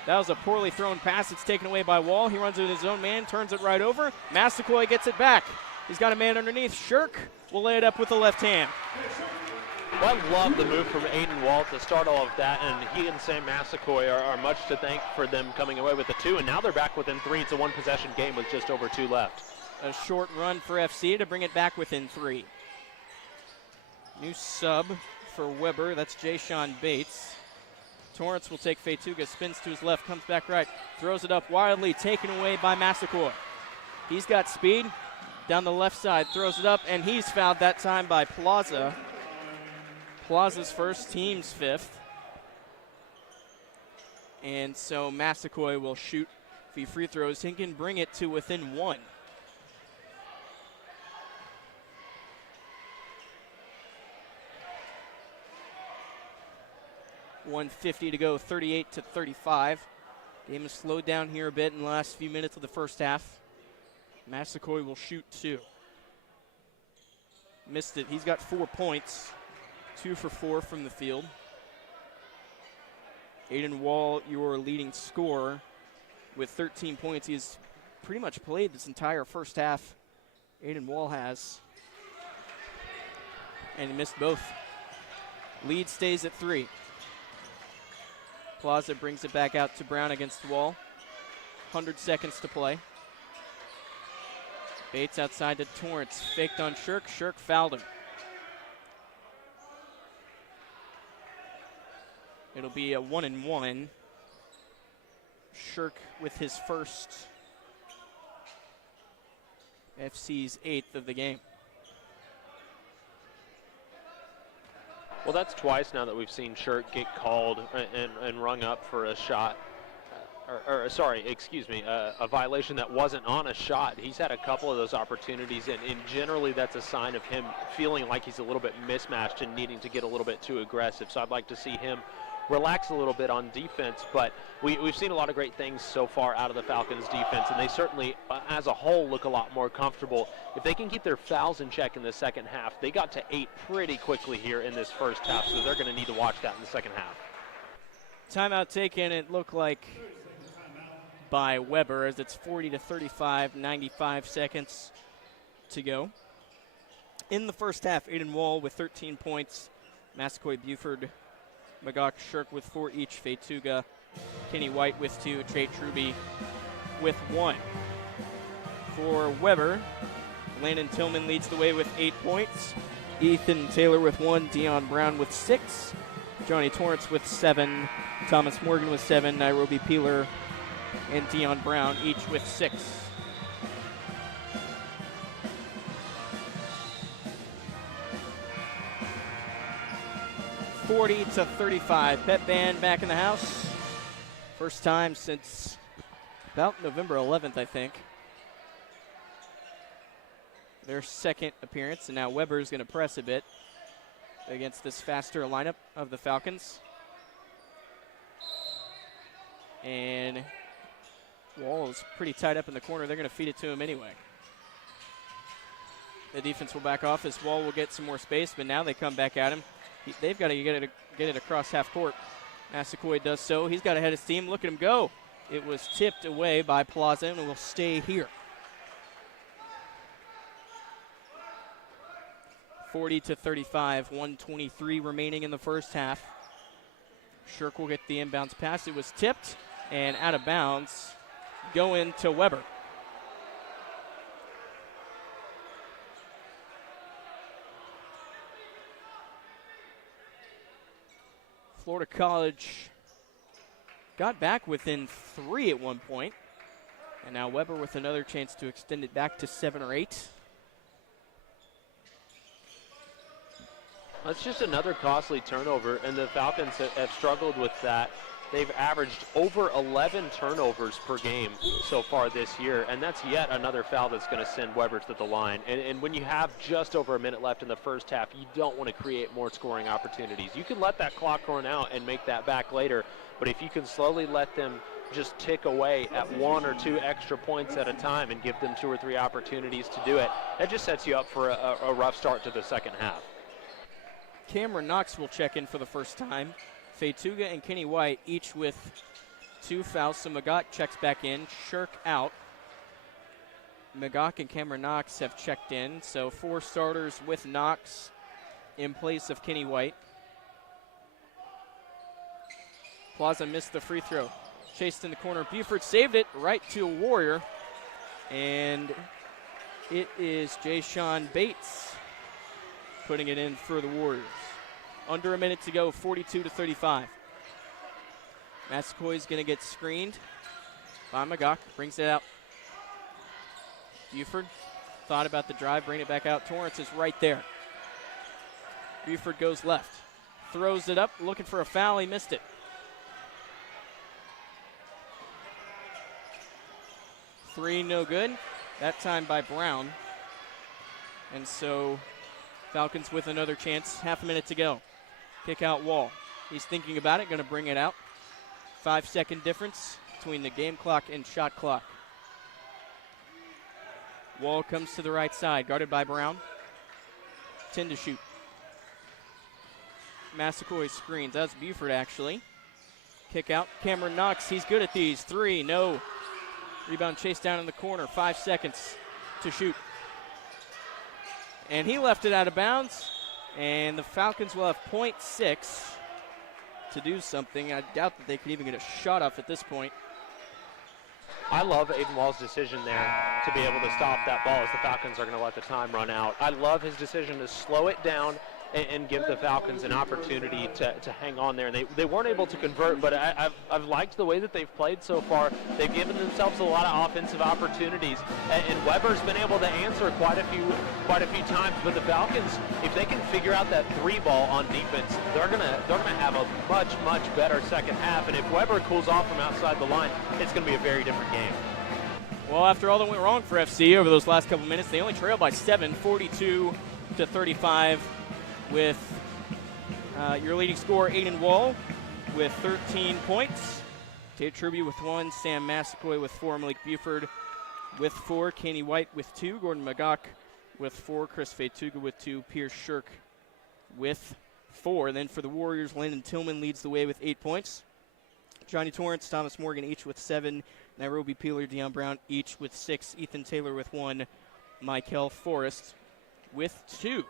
That was a poorly thrown pass. It's taken away by Wall. He runs it his own man, turns it right over. Massaquoi gets it back. He's got a man underneath. Shirk will lay it up with the left hand. Well, I love the move from Aiden Wall to start all of that, and he and Sam Massaquoi are much to thank for them coming away with the 2, and now they're back within 3. It's a 1-possession game with just over 2 left. A short run for FC to bring it back within 3. New sub for Weber, that's Jay-Sean Bates. Torrance will take Fetuga, spins to his left, comes back right, throws it up wildly, taken away by Massaquoi. He's got speed, down the left side, throws it up, and he's fouled that time by Plaza. Plaza's first, team's 5th. And so Massaquoi will shoot the free throws. He can bring it to within 1. .150 to go, 38-35. Game has slowed down here a bit in the last few minutes of the first half. Massaquoi will shoot 2. Missed it. He's got 4 points. 2 for 4 from the field. Aiden Wall, your leading scorer, with 13 points. He's pretty much played this entire first half. Aiden Wall has. And he missed both. Lead stays at 3. Plaza brings it back out to Brown against Wall. 100 seconds to play. Bates outside to Torrance. Faked on Shirk. Shirk fouled him. It'll be a 1-and-1. Shirk with his first. FC's 8th of the game. Well, that's twice now that we've seen Shirk get called and rung up for a shot. a violation that wasn't on a shot. He's had a couple of those opportunities, and generally that's a sign of him feeling like he's a little bit mismatched and needing to get a little bit too aggressive. So I'd like to see him relax a little bit on defense, but we've seen a lot of great things so far out of the Falcons defense, and they certainly, as a whole, look a lot more comfortable. If they can keep their fouls in check in the second half, they got to 8 pretty quickly here in this first half, so they're going to need to watch that in the second half. Timeout taken, it looked like by Weber, as it's 40-35, 95 seconds to go. In the first half, Aiden Wall with 13 points, Massaquoi Buford, Magog Shirk with 4 each, Fetuga, Kenny White with 2, Trey Truby with 1. For Weber, Landon Tillman leads the way with 8 points, Ethan Taylor with 1, Dion Brown with 6, Johnny Torrance with 7, Thomas Morgan with 7, Nairobi Peeler and Dion Brown each with 6. (40-35). Pep Band back in the house. First time since about November 11th, I think. Their second appearance, and now Weber's going to press a bit against this faster lineup of the Falcons. And Wall is pretty tied up in the corner. They're going to feed it to him anyway. The defense will back off as Wall will get some more space, but now they come back at him. They've got to get it across half court. Massaquoi does so. He's got ahead of steam. Look at him go. It was tipped away by Plaza and will stay here. 40-35, 1:23 remaining in the first half. Shirk will get the inbounds pass. It was tipped and out of bounds. Going to Weber. Florida College got back within 3 at one point, and now Weber with another chance to extend it back to 7 or 8. That's just another costly turnover, and the Falcons have struggled with that. They've averaged over 11 turnovers per game so far this year, and that's yet another foul that's going to send Weber to the line. And when you have just over a minute left in the first half, you don't want to create more scoring opportunities. You can let that clock run out and make that back later, but if you can slowly let them just tick away at 1 or 2 extra points at a time and give them 2 or 3 opportunities to do it, that just sets you up for a rough start to the second half. Cameron Knox will check in for the first time. Fetuga and Kenny White each with 2 fouls. So Magog checks back in. Shirk out. Magog and Cameron Knox have checked in. So 4 starters with Knox in place of Kenny White. Plaza missed the free throw. Chased in the corner. Buford saved it right to a Warrior. And it is Jay-Sean Bates putting it in for the Warriors. Under a minute to go, 42-35. Massaquoi is going to get screened by Magog. Brings it out. Buford thought about the drive, bring it back out. Torrance is right there. Buford goes left. Throws it up, looking for a foul. He missed it. Three, no good. That time by Brown. And so Falcons with another chance. Half a minute to go. Kick out Wall. He's thinking about it, going to bring it out. 5-second difference between the game clock and shot clock. Wall comes to the right side, guarded by Brown. 10 to shoot. Massaquoi screens. That's Buford, actually. Kick out. Cameron Knox, he's good at these. 3, no. Rebound chased down in the corner. 5 seconds to shoot. And he left it out of bounds. And the Falcons will have .6 to do something. I doubt that they could even get a shot off at this point. I love Aiden Wall's decision there to be able to stop that ball as the Falcons are going to let the time run out. I love his decision to slow it down and give the Falcons an opportunity to hang on there. And they weren't able to convert, but I've liked the way that they've played so far. They've given themselves a lot of offensive opportunities, and Weber's been able to answer quite a few times. But the Falcons, if they can figure out that 3-ball on defense, they're gonna have a much better second half. And if Weber cools off from outside the line, it's gonna be a very different game. Well, after all that went wrong for FC over those last couple minutes, they only trail by 7, 42-35, with your leading scorer, Aiden Wall, with 13 points. Tate Truby with 1, Sam Massaquoi with 4, Malik Buford with 4, Kenny White with 2, Gordon Magok with 4, Chris Fetuga with 2, Pierce Shirk with 4. And then for the Warriors, Landon Tillman leads the way with 8 points. Johnny Torrance, Thomas Morgan each with 7, Nairobi Peeler, Deion Brown each with 6, Ethan Taylor with 1, Michael Forrest with 2.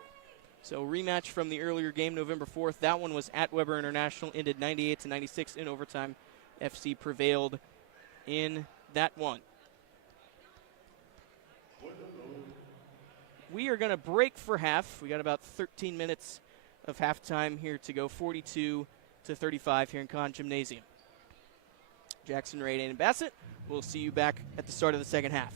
So rematch from the earlier game, November 4th. That one was at Weber International, ended 98-96 in overtime. FC prevailed in that one. We are going to break for half. We got about 13 minutes of halftime here to go, 42-35 here in Conn Gymnasium. Jackson Ray, and Bassett, we'll see you back at the start of the second half.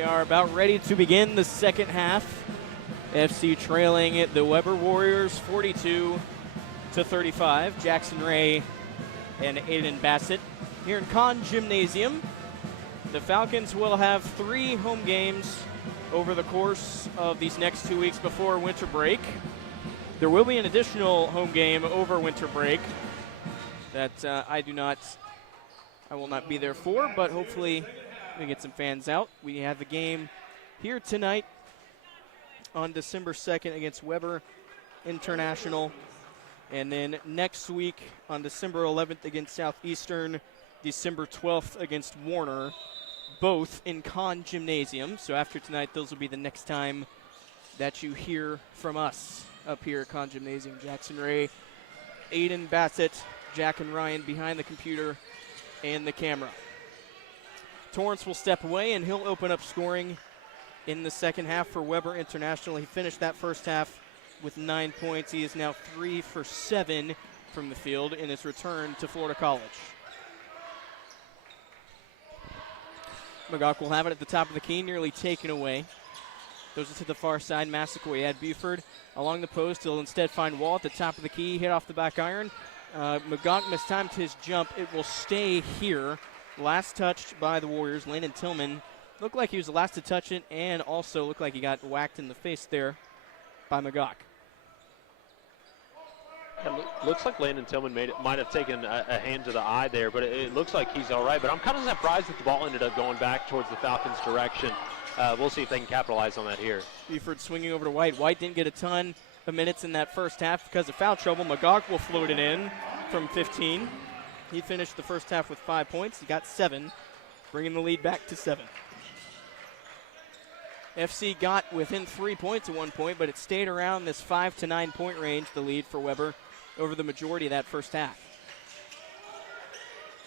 We are about ready to begin the second half. FC trailing the Weber Warriors 42-35. Jackson Ray and Aiden Bassett here in Conn Gymnasium. The Falcons will have 3 home games over the course of these next 2 weeks before winter break. There will be an additional home game over winter break that I will not be there for, but hopefully we get some fans out. We have the game here tonight on December 2nd against Weber International, and then next week on December 11th against Southeastern, December 12th against Warner, both in Conn Gymnasium. So after tonight, those will be the next time that you hear from us up here at Conn Gymnasium. Jackson Ray, Aiden Bassett, Jack and Ryan behind the computer and the camera. Torrance will step away, and he'll open up scoring in the second half for Weber International. He finished that first half with 9 points. He is now 3 for 7 from the field in his return to Florida College. McGough will have it at the top of the key, nearly taken away. Goes to the far side. Massaquoi had Buford along the post. He'll instead find Wall at the top of the key, hit off the back iron. McGough mistimed his jump. It will stay here. Last touched by the Warriors. Landon Tillman looked like he was the last to touch it, and also looked like he got whacked in the face there by McGough. It looks like Landon Tillman might have taken a hand to the eye there, but it looks like he's all right. But I'm kind of surprised that the ball ended up going back towards the Falcons' direction. We'll see if they can capitalize on that here. Buford swinging over to White. White didn't get a ton of minutes in that first half because of foul trouble. McGough will float it in from 15. He finished the first half with 5 points. He got 7, bringing the lead back to 7. FC got within 3 points at one point, but it stayed around this 5 to 9 point range, the lead for Weber over the majority of that first half.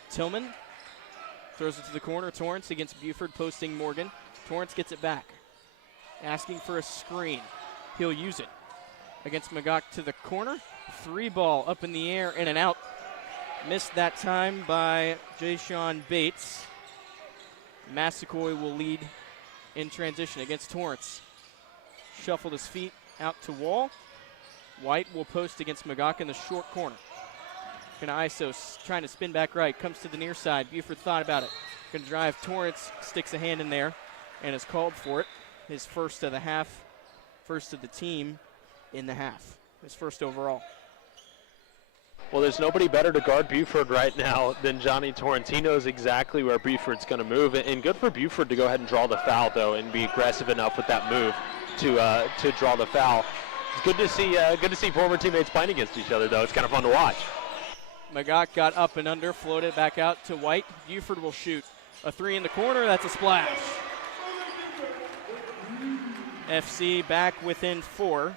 Tillman throws it to the corner. Torrance against Buford, posting Morgan. Torrance gets it back, asking for a screen. He'll use it against McGough to the corner. 3 ball up in the air, in and out. Missed that time by Jayshawn Bates. Massaquoi will lead in transition against Torrance. Shuffled his feet out to Wall. White will post against McGough in the short corner. Gonna ISO, trying to spin back right. Comes to the near side. Buford thought about it. Gonna drive. Torrance sticks a hand in there and is called for it. His first of the half, first of the team in the half. His first overall. Well, there's nobody better to guard Buford right now than Johnny Torrance. He knows exactly where Buford's going to move, and good for Buford to go ahead and draw the foul, though, and be aggressive enough with that move to draw the foul. It's good to see former teammates playing against each other, though. It's kind of fun to watch. McGough got up and under, floated back out to White. Buford will shoot a 3 in the corner. That's a splash. FC back within 4.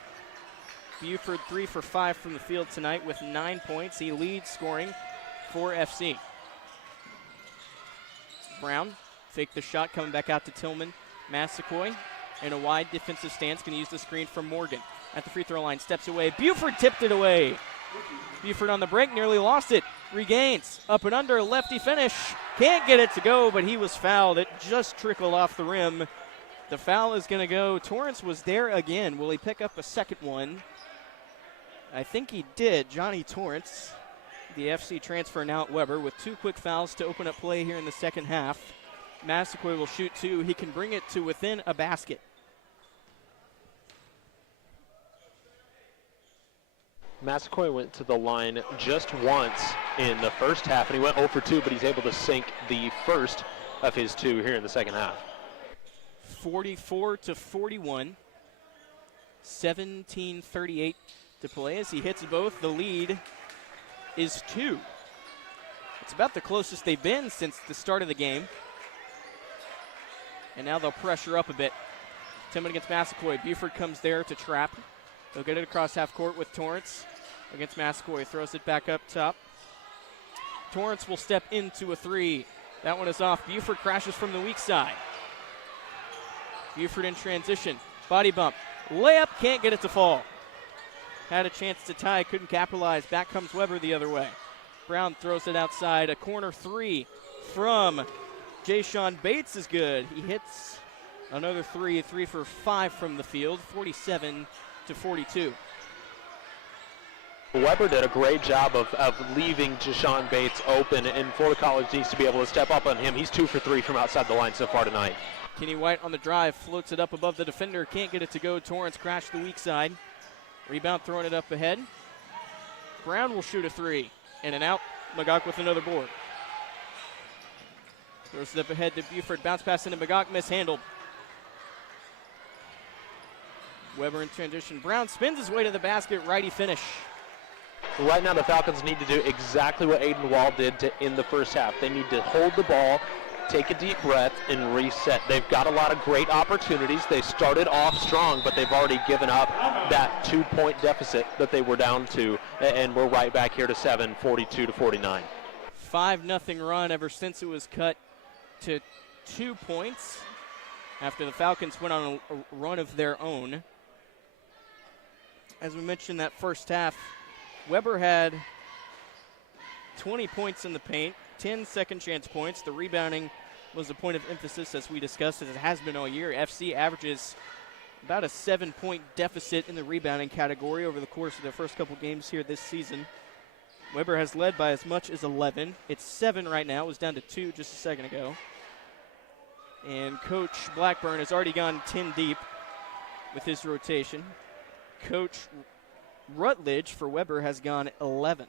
Buford 3 for 5 from the field tonight with 9 points. He leads scoring for FC. Brown faked the shot, coming back out to Tillman. Massaquoi in a wide defensive stance, going to use the screen from Morgan. At the free throw line, steps away. Buford tipped it away. Buford on the break, nearly lost it. Regains, up and under, lefty finish. Can't get it to go, but he was fouled. It just trickled off the rim. The foul is going to go. Torrance was there again. Will he pick up a second one? I think he did. Johnny Torrance, the FC transfer now at Weber, with 2 quick fouls to open up play here in the second half. Massaquoi will shoot 2. He can bring it to within a basket. Massaquoi went to the line just once in the first half, and he went 0 for 2, but he's able to sink the first of his 2 here in the second half. 44-41. 17:38 to play as he hits both. The lead is 2. It's about the closest they've been since the start of the game. And now they'll pressure up a bit. Tillman against Massaquoi. Buford comes there to trap. They'll get it across half court with Torrance against Massaquoi. Throws it back up top. Torrance will step into a 3. That one is off. Buford crashes from the weak side. Buford in transition. Body bump. Layup, can't get it to fall. Had a chance to tie, couldn't capitalize. Back comes Weber the other way. Brown throws it outside. A corner 3 from Jayshawn Bates is good. He hits Another three for 5 from the field, 47-42. Weber did a great job of leaving Jashawn Bates open, and Florida College needs to be able to step up on him. He's 2 for 3 from outside the line so far tonight. Kenny White on the drive, floats it up above the defender, can't get it to go. Torrance crashed the weak side. Rebound, throwing it up ahead. Brown will shoot a 3. In and out. Magog with another board. Throws it up ahead to Buford. Bounce pass into Magog, mishandled. Weber in transition. Brown spins his way to the basket, righty finish. Right now the Falcons need to do exactly what Aiden Wall did in the first half. They need to hold the ball, take a deep breath, and reset. They've got a lot of great opportunities. They started off strong, but they've already given up that 2-point deficit that they were down to, and we're right back here to 7, 42-49. 5-0 run ever since it was cut to 2 points after the Falcons went on a run of their own. As we mentioned that first half, Weber had 20 points in the paint, 10 second chance points. The rebounding was a point of emphasis, as we discussed, as it has been all year. FC averages about a 7-point deficit in the rebounding category over the course of their first couple games here this season. Weber has led by as much as 11. It's 7 right now. It was down to 2 just a second ago. And Coach Blackburn has already gone 10 deep with his rotation. Coach Rutledge for Weber has gone 11.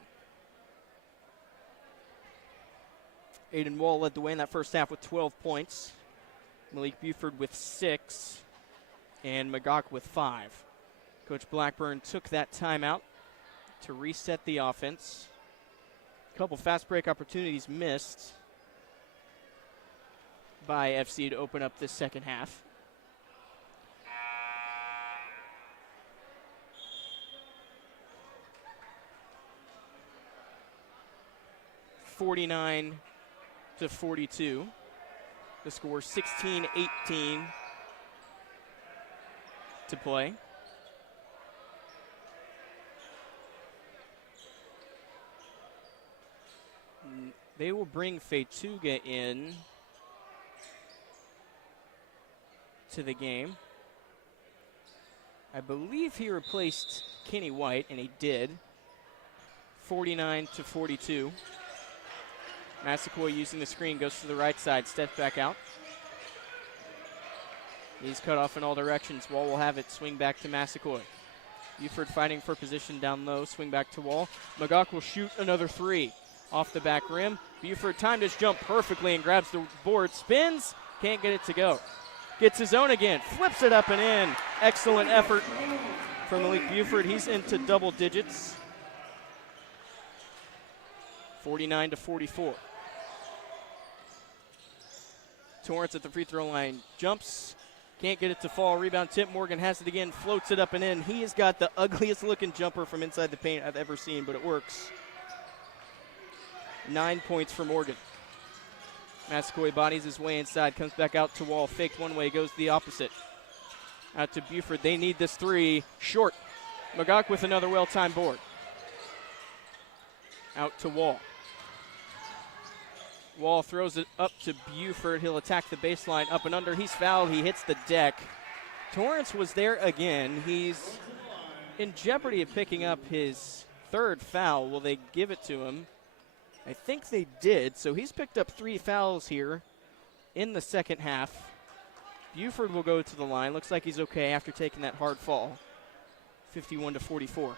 Aiden Wall led the way in that first half with 12 points. Malik Buford with 6. And Magog with 5. Coach Blackburn took that timeout to reset the offense. A couple fast break opportunities missed by FC to open up this second half. (49-42). The score 16-18 to play. They will bring Fetuga in to the game. I believe he replaced Kenny White, and he did. 49-42. Massaquoi using the screen, goes to the right side, steps back out. He's cut off in all directions. Wall will have it, swing back to Massaquoi. Buford fighting for position down low, swing back to Wall. Magog will shoot another 3 off the back rim. Buford timed his jump perfectly and grabs the board, spins, can't get it to go. Gets his own again, flips it up and in. Excellent effort from Malik Buford. He's into double digits. 49-44. Torrance at the free throw line jumps, can't get it to fall. Rebound tip. Morgan has it again, floats it up and in. He has got the ugliest looking jumper from inside the paint I've ever seen, but it works. 9 points for Morgan. Massaquoi bodies his way inside, comes back out to Wall, faked one way, goes the opposite. Out to Buford. They need this 3. Short. Magog with another well-timed board. Out to Wall. Wall throws it up to Buford. He'll attack the baseline, up and under. He's fouled. He hits the deck. Torrance was there again. He's in jeopardy of picking up his 3rd foul. Will they give it to him? I think they did. So he's picked up 3 fouls here in the second half. Buford will go to the line. Looks like he's okay after taking that hard fall. 51-44.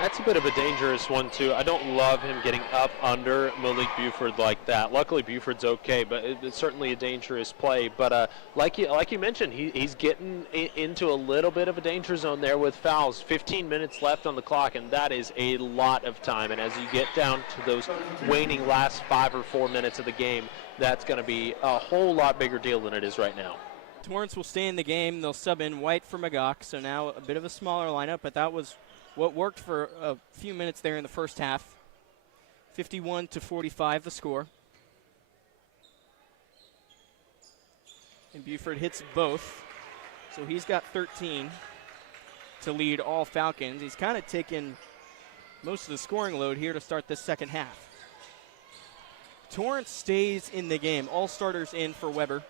That's a bit of a dangerous one, too. I don't love him getting up under Malik Buford like that. Luckily, Buford's okay, but it's certainly a dangerous play. But like you mentioned, he's getting into a little bit of a danger zone there with fouls. 15 minutes left on the clock, and that is a lot of time. And as you get down to those waning last 5 or 4 minutes of the game, that's going to be a whole lot bigger deal than it is right now. Torrance will stay in the game. They'll sub in White for Magog, so now a bit of a smaller lineup, but that was what worked for a few minutes there in the first half. 51-45 the score. And Buford hits both, so he's got 13 to lead all Falcons. He's kind of taken most of the scoring load here to start this second half. Torrance stays in the game. All starters in for Weber.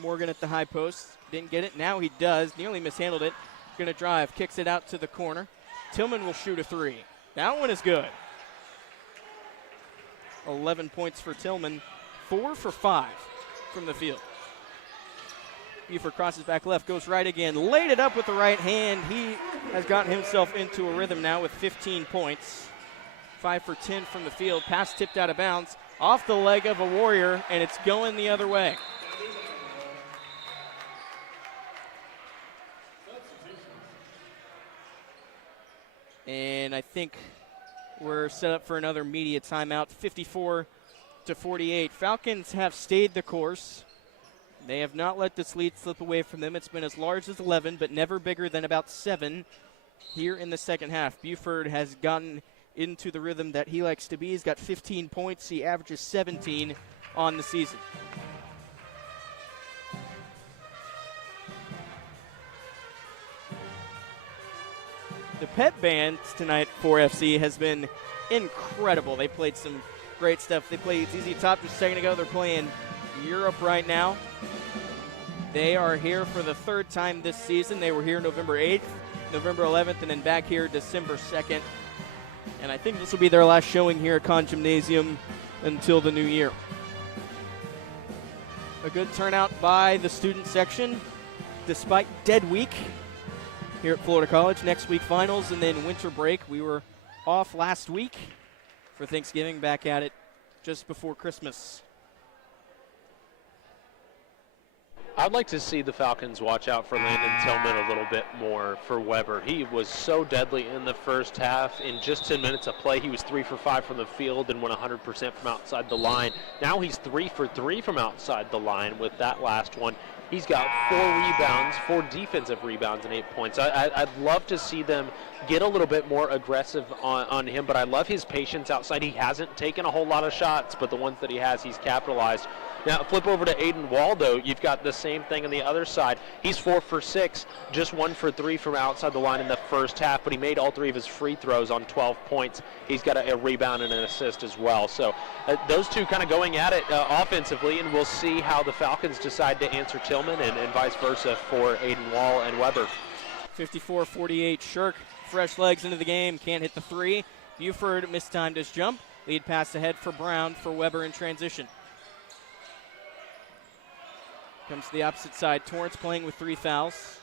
Morgan at the high post. Didn't get it. Now he does. Nearly mishandled it. Going to drive. Kicks it out to the corner. Tillman will shoot a three. That one is good. 11 points for Tillman. 4 for 5 from the field. Buford crosses back left, goes right again. Laid it up with the right hand. He has gotten himself into a rhythm now with 15 points. 5 for 10 from the field. Pass tipped out of bounds. Off the leg of a Warrior, and it's going the other way. And I think we're set up for another media timeout. 54-48. Falcons have stayed the course. They have not let this lead slip away from them. It's been as large as 11, but never bigger than about 7 here in the second half. Buford has gotten into the rhythm that he likes to be. He's got 15 points. He averages 17 on the season. The pep band tonight for FC has been incredible. They played some great stuff. They played ZZ Top just a second ago. They're playing Europe right now. They are here for the 3rd time this season. They were here November 8th, November 11th, and then back here December 2nd. And I think this will be their last showing here at Conn Gymnasium until the new year. A good turnout by the student section, despite dead week here at Florida College. Next week finals and then winter break. We were off last week for Thanksgiving, back at it just before Christmas. I'd like to see the Falcons watch out for Landon Tillman a little bit more for Weber. He was so deadly in the first half. In just 10 minutes of play, he was 3 for 5 from the field and went 100% from outside the line. Now he's 3 for 3 from outside the line with that last one. He's got 4 rebounds, 4 defensive rebounds, and 8 points. I'd love to see them get a little bit more aggressive on him, but I love his patience outside. He hasn't taken a whole lot of shots, but the ones that he has, he's capitalized. Now, flip over to Aiden Waldo. You've got the same thing on the other side. He's 4 for 6, just 1 for 3 from outside the line in the first half, but he made all 3 of his free throws on 12 points. He's got a rebound and an assist as well. So those two kind of going at it offensively, and we'll see how the Falcons decide to answer Tillman and vice versa for Aiden Wall and Weber. 54-48, Shirk, fresh legs into the game, can't hit the 3. Buford mistimed his jump. Lead pass ahead for Brown for Weber in transition. Comes to the opposite side. Torrance playing with 3 fouls.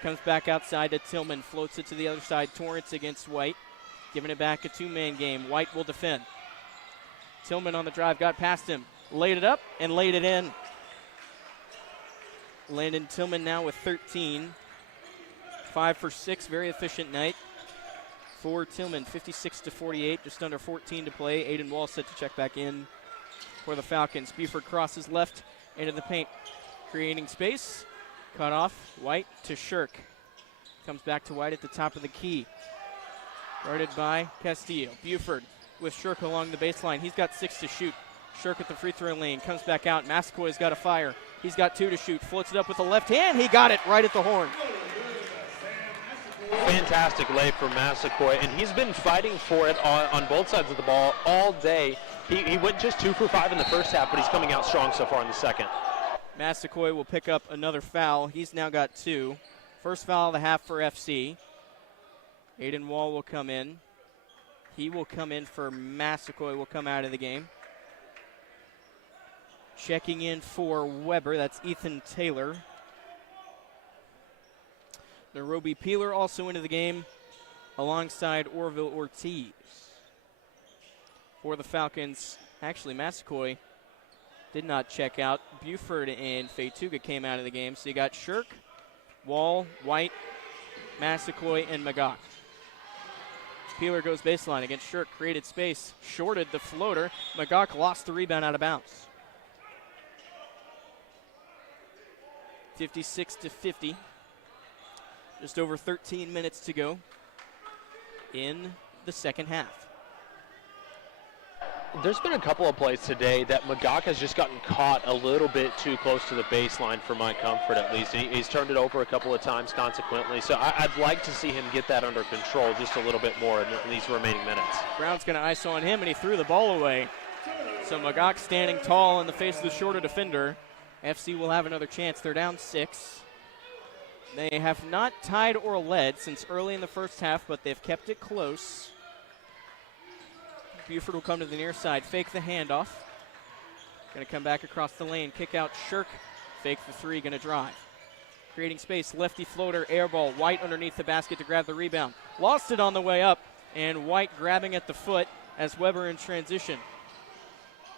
Comes back outside to Tillman. Floats it to the other side. Torrance against White. Giving it back, a 2-man game. White will defend. Tillman on the drive. Got past him. Laid it up and laid it in. Landon Tillman now with 13. 5 for 6. Very efficient night for Tillman. 56-48. Just under 14 to play. Aiden Wall set to check back in for the Falcons. Buford crosses left into the paint, creating space. Cut off. White to Shirk. Comes back to White at the top of the key. Guarded by Castillo. Buford with Shirk along the baseline. He's got 6 to shoot. Shirk at the free throw lane. Comes back out. Massaquoy's got a fire. He's got 2 to shoot. Floats it up with the left hand. He got it right at the horn. Fantastic lay for Massaquoi, and he's been fighting for it on both sides of the ball all day. He went just 2 for 5 in the first half, but he's coming out strong so far in the second. Massaquoi will pick up another foul. He's now got 2. First foul of the half for FC. Aiden Wall will come in. He will come in for Massaquoi, will come out of the game. Checking in for Weber, that's Ethan Taylor. Nairobi Peeler also into the game alongside Orville Ortiz. For the Falcons, actually Massaquoi did not check out. Buford and Fetuga came out of the game. So you got Shirk, Wall, White, Massaquoi, and Magok. Peeler goes baseline against Shirk, created space, shorted the floater. Magok lost the rebound out of bounds. 56-50. Just over 13 minutes to go in the second half. There's been a couple of plays today that Magok has just gotten caught a little bit too close to the baseline for my comfort, at least. He's turned it over a couple of times consequently, so I'd like to see him get that under control just a little bit more in these remaining minutes. Brown's going to ISO on him, and he threw the ball away. So Magok standing tall in the face of the shorter defender. FC will have another chance. They're down 6. They have not tied or led since early in the first half, but they've kept it close. Buford will come to the near side, fake the handoff. Going to come back across the lane, kick out Shirk, fake the 3, going to drive. Creating space, lefty floater, air ball. White underneath the basket to grab the rebound. Lost it on the way up, and White grabbing at the foot as Weber in transition.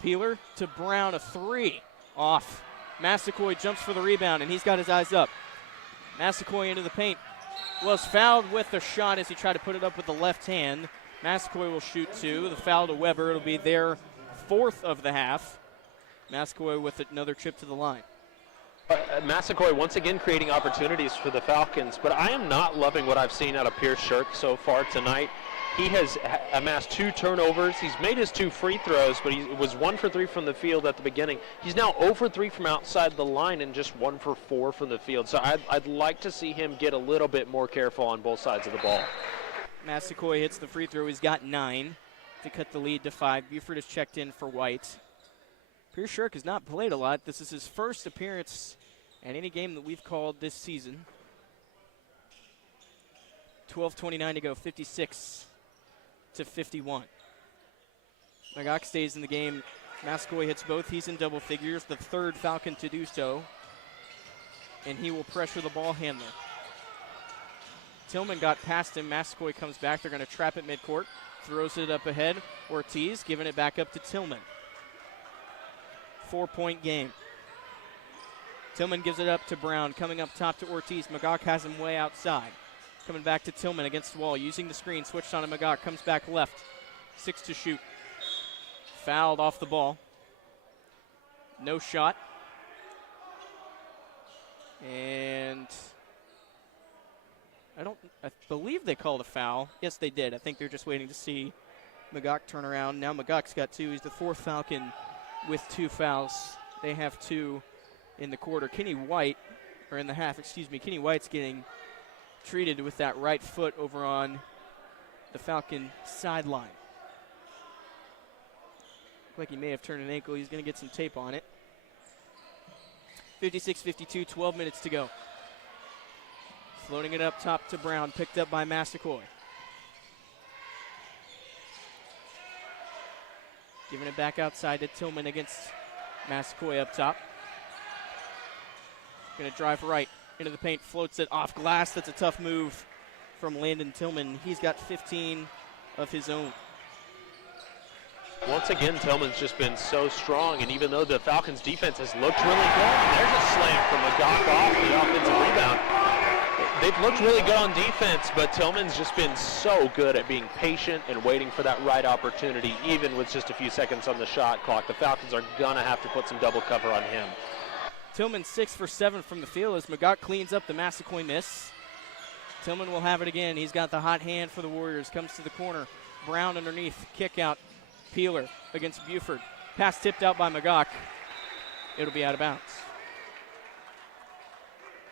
Peeler to Brown, a 3 off. Massaquoi jumps for the rebound, and he's got his eyes up. Massaquoi into the paint. Was fouled with the shot as he tried to put it up with the left hand. Massaquoi will shoot 2. The foul to Weber. It'll be their 4th of the half. Massaquoi with another trip to the line. Massaquoi once again creating opportunities for the Falcons, but I am not loving what I've seen out of Pierce Shirk so far tonight. He has amassed 2 turnovers. He's made his 2 free throws, but he was 1 for 3 from the field at the beginning. He's now 0 for 3 from outside the line and just 1 for 4 from the field. So I'd like to see him get a little bit more careful on both sides of the ball. Massaquoi hits the free throw. He's got 9 to cut the lead to 5. Buford has checked in for White. Pierce Shirk has not played a lot. This is his first appearance at any game that we've called this season. 12:29 to go, 56 to 51. Magog stays in the game. Massaquoi hits both. He's in double figures, the 3rd Falcon to do so. And he will pressure the ball handler. Tillman got past him. Massaquoi comes back. They're going to trap at midcourt. Throws it up ahead. Ortiz giving it back up to Tillman. 4-point game. Tillman gives it up to Brown. Coming up top to Ortiz. Magog has him way outside. Coming back to Tillman against the wall. Using the screen. Switched on to Magog. Comes back left. 6 to shoot. Fouled off the ball. No shot. And I believe they called a foul. Yes, they did. I think they're just waiting to see Magog turn around. Now Magog's got 2. He's the 4th Falcon with 2 fouls. They have 2 in the quarter. Kenny White's getting treated with that right foot over on the Falcon sideline. Like he may have turned an ankle. He's going to get some tape on it. 56-52, 12 minutes to go. Floating it up top to Brown, picked up by Massaquoi. Giving it back outside to Tillman against Massaquoi up top. Going to drive right into the paint, floats it off glass. That's a tough move from Landon Tillman. He's got 15 of his own. Once again, Tillman's just been so strong, and even though the Falcons' defense has looked really good, there's a slam from Magog off the offensive rebound. They've looked really good on defense, but Tillman's just been so good at being patient and waiting for that right opportunity, even with just a few seconds on the shot clock. The Falcons are going to have to put some double cover on him. Tillman 6 for 7 from the field as Magog cleans up the Massaquoi miss. Tillman will have it again. He's got the hot hand for the Warriors. Comes to the corner. Brown underneath. Kick out. Peeler against Buford. Pass tipped out by Magog. It'll be out of bounds.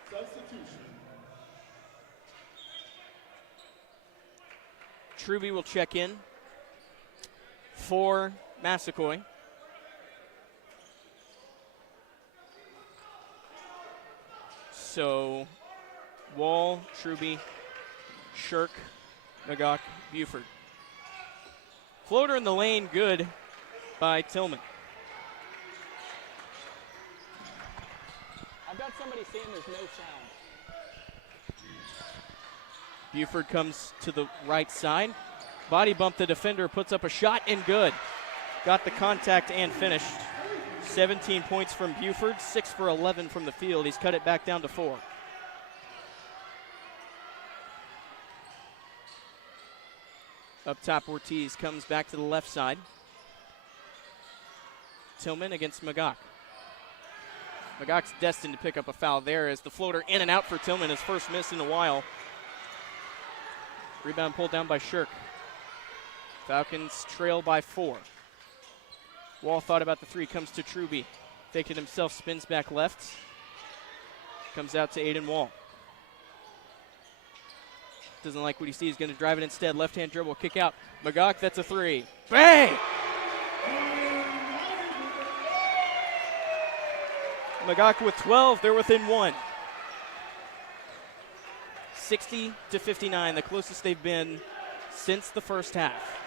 Substitution. Truby will check in for Massaquoi. So, Wall, Truby, Shirk, Magog, Buford. Floater in the lane, good by Tillman. I've got somebody saying there's no sound. Buford comes to the right side. Body bump the defender, puts up a shot and good. Got the contact and finished. 17 points from Buford, 6 for 11 from the field. He's cut it back down to 4. Up top, Ortiz comes back to the left side. Tillman against Magog. Magog's destined to pick up a foul there as the floater in and out for Tillman, his first miss in a while. Rebound pulled down by Shirk. Falcons trail by 4. Wall thought about the 3, comes to Truby. Faked it himself, spins back left. Comes out to Aiden Wall. Doesn't like what he sees, going to drive it instead. Left-hand dribble, kick out. Magog, that's a 3. Bang! McGock with 12. They're within 1. 60-59, the closest they've been since the first half.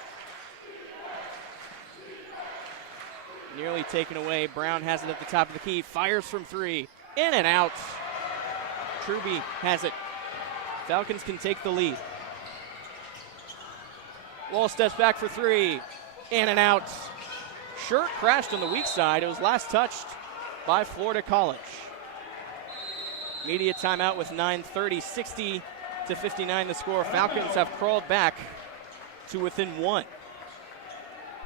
Nearly taken away. Brown has it at the top of the key. Fires from 3. In and out. Truby has it. Falcons can take the lead. Wall steps back for 3. In and out. Shirk crashed on the weak side. It was last touched by Florida College. Media timeout with 9:30. 60-59 the score. Falcons have crawled back to within 1.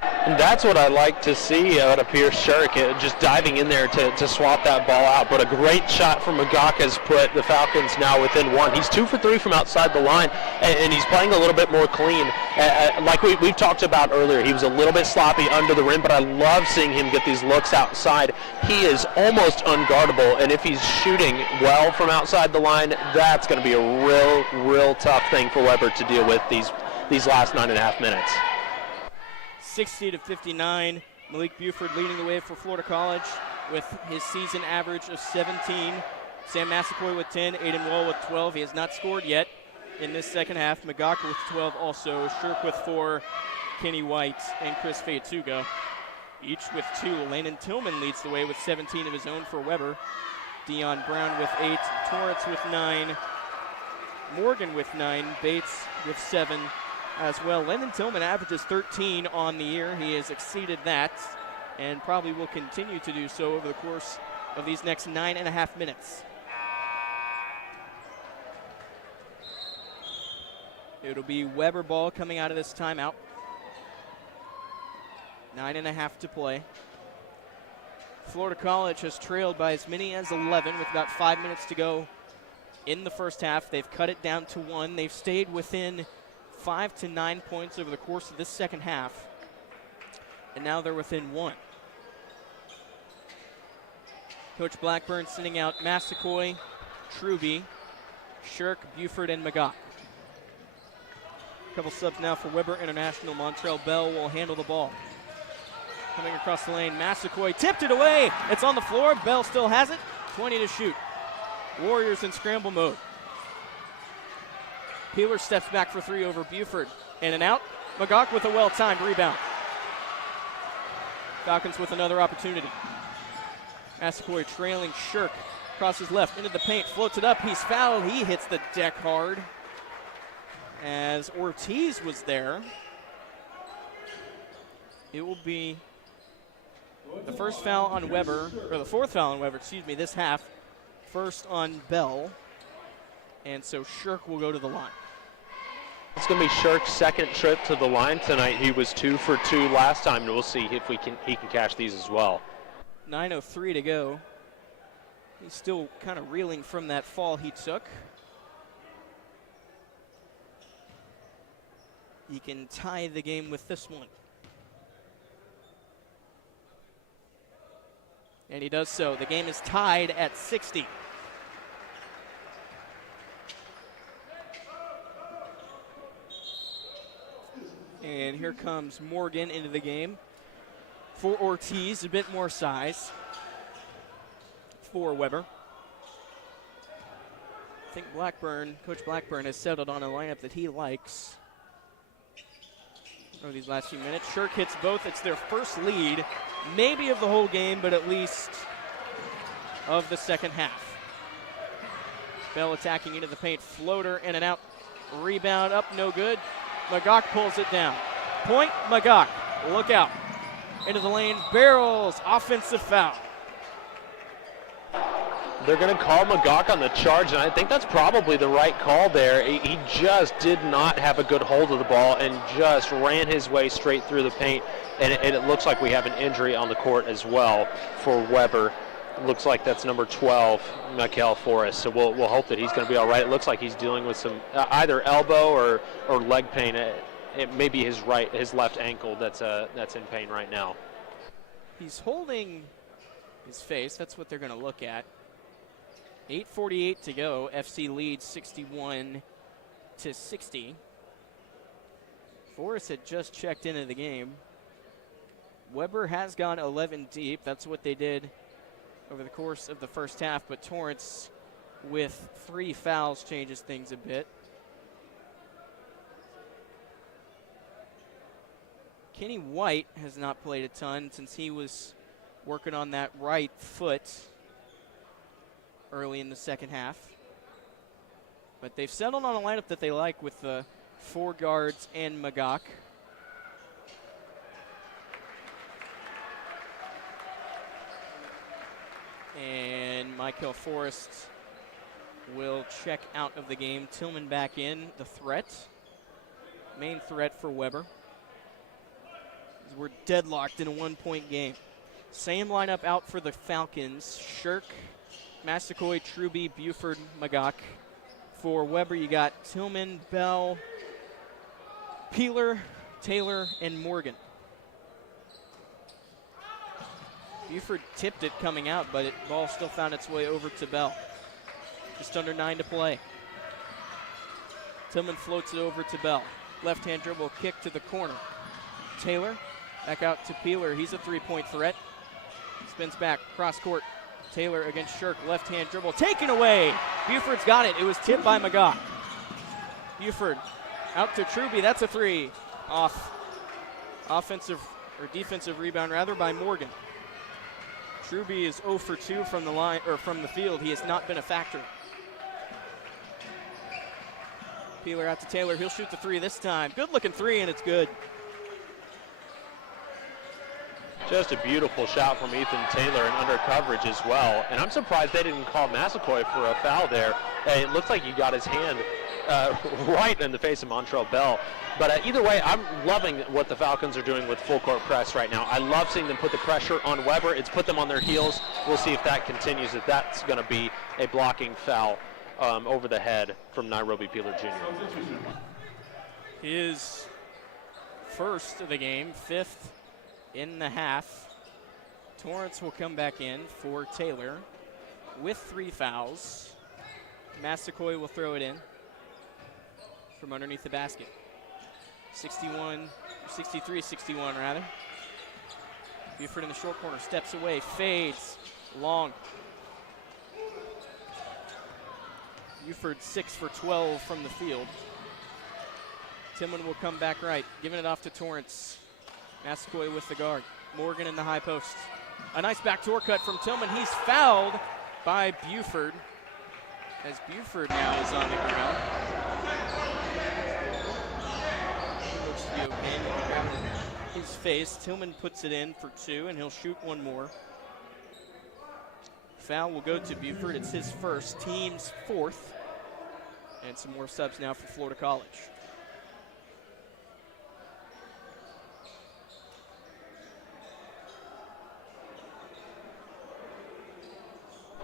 And that's what I like to see out of Pierce Shirk, just diving in there to swap that ball out. But a great shot from McGock has put the Falcons now within 1. He's 2 for 3 from outside the line, and he's playing a little bit more clean. Like we've talked about earlier, he was a little bit sloppy under the rim, but I love seeing him get these looks outside. He is almost unguardable, and if he's shooting well from outside the line, that's going to be a real tough thing for Weber to deal with these last 9.5 minutes. 60-59. Malik Buford leading the way for Florida College with his season average of 17. Sam Massaquoi with 10. Aiden Wall with 12. He has not scored yet in this second half. McGock with 12 also. Shirk with 4. Kenny White and Chris Fayatuga each with 2. Landon Tillman leads the way with 17 of his own for Weber. Dion Brown with 8. Torrance with 9. Morgan with 9. Bates with 7. As well. Landon Tillman averages 13 on the year. He has exceeded that and probably will continue to do so over the course of these next 9.5 minutes. It'll be Weber ball coming out of this timeout. 9.5 to play. Florida College has trailed by as many as 11 with about 5 minutes to go in the first half. They've cut it down to 1. They've stayed within 5 to 9 points over the course of this second half. And now they're within 1. Coach Blackburn sending out Massaquoi, Truby, Shirk, Buford, and McGock. A couple subs now for Weber International. Montrell Bell will handle the ball. Coming across the lane, Massaquoi tipped it away. It's on the floor. Bell still has it. 20 to shoot. Warriors in scramble mode. Peeler steps back for 3 over Buford. In and out. McGock with a well-timed rebound. Falcons with another opportunity. Massaquoi trailing Shirk. Crosses left into the paint. Floats it up. He's fouled. He hits the deck hard. As Ortiz was there. It will be the first foul on Weber, or the fourth foul on Weber, this half. First on Bell. And so Shirk will go to the line. It's going to be Shirk's second trip to the line tonight. He was 2 for 2 last time, and we'll see if he can cash these as well. 9:03 to go. He's still kind of reeling from that fall he took. He can tie the game with this one. And he does so. The game is tied at 60. And here comes Morgan into the game. For Ortiz, a bit more size. For Weber. I think Coach Blackburn has settled on a lineup that he likes over these last few minutes. Shirk hits both. It's their first lead, maybe of the whole game, but at least of the second half. Bell attacking into the paint. Floater in and out. Rebound up, no good. McGock pulls it down. Point, McGock. Look out. Into the lane, barrels. Offensive foul. They're going to call McGock on the charge, and I think that's probably the right call there. He just did not have a good hold of the ball and just ran his way straight through the paint, and it looks like we have an injury on the court as well for Weber. It looks like that's number 12, Michael Forrest. So we'll hope that he's going to be all right. It looks like he's dealing with some either elbow or leg pain. It may be his left ankle that's in pain right now. He's holding his face. That's what they're going to look at. 8:48 to go. FC leads 61-60. Forrest had just checked into the game. Weber has gone 11 deep. That's what they did over the course of the first half, but Torrance with 3 fouls changes things a bit. Kenny White has not played a ton since he was working on that right foot early in the second half. But they've settled on a lineup that they like with the 4 guards and Magok. And Michael Forrest will check out of the game. Tillman back in, the threat. Main threat for Weber. We're deadlocked in a 1-point game. Same lineup out for the Falcons. Shirk, Massaquoi, Truby, Buford, Magok. For Weber, you got Tillman, Bell, Peeler, Taylor, and Morgan. Buford tipped it coming out, but ball still found its way over to Bell. Just under 9 to play. Tillman floats it over to Bell. Left-hand dribble kick to the corner. Taylor back out to Peeler. He's a 3-point threat. Spins back, cross court. Taylor against Shirk. Left-hand dribble taken away. Buford's got it. It was tipped by Magok. Buford out to Truby. That's a 3. Off. Offensive or defensive rebound rather by Morgan. Truby is 0 for 2 from the line or from the field. He has not been a factor. Peeler out to Taylor. He'll shoot the 3 this time. Good looking 3, and it's good. Just a beautiful shot from Ethan Taylor and under coverage as well. And I'm surprised they didn't call Massaquoi for a foul there. It looks like he got his hand right in the face of Montrell Bell. But either way, I'm loving what the Falcons are doing with full court press right now. I love seeing them put the pressure on Weber. It's put them on their heels. We'll see if that continues, if that's going to be a blocking foul over the head from Nairobi Peeler Jr. His first of the game, 5th in the half. Torrance will come back in for Taylor with 3 fouls. Massaquoi will throw it in from underneath the basket. 63-61 rather. Buford in the short corner, steps away, fades, long. Buford 6 for 12 from the field. Tillman will come back right, giving it off to Torrance. Massaquoi with the guard. Morgan in the high post. A nice backdoor cut from Tillman. He's fouled by Buford, as Buford now is on the ground. Looks to be okay. His face. Tillman puts it in for 2, and he'll shoot 1 more. Foul will go to Buford. It's his first, team's 4th. And some more subs now for Florida College.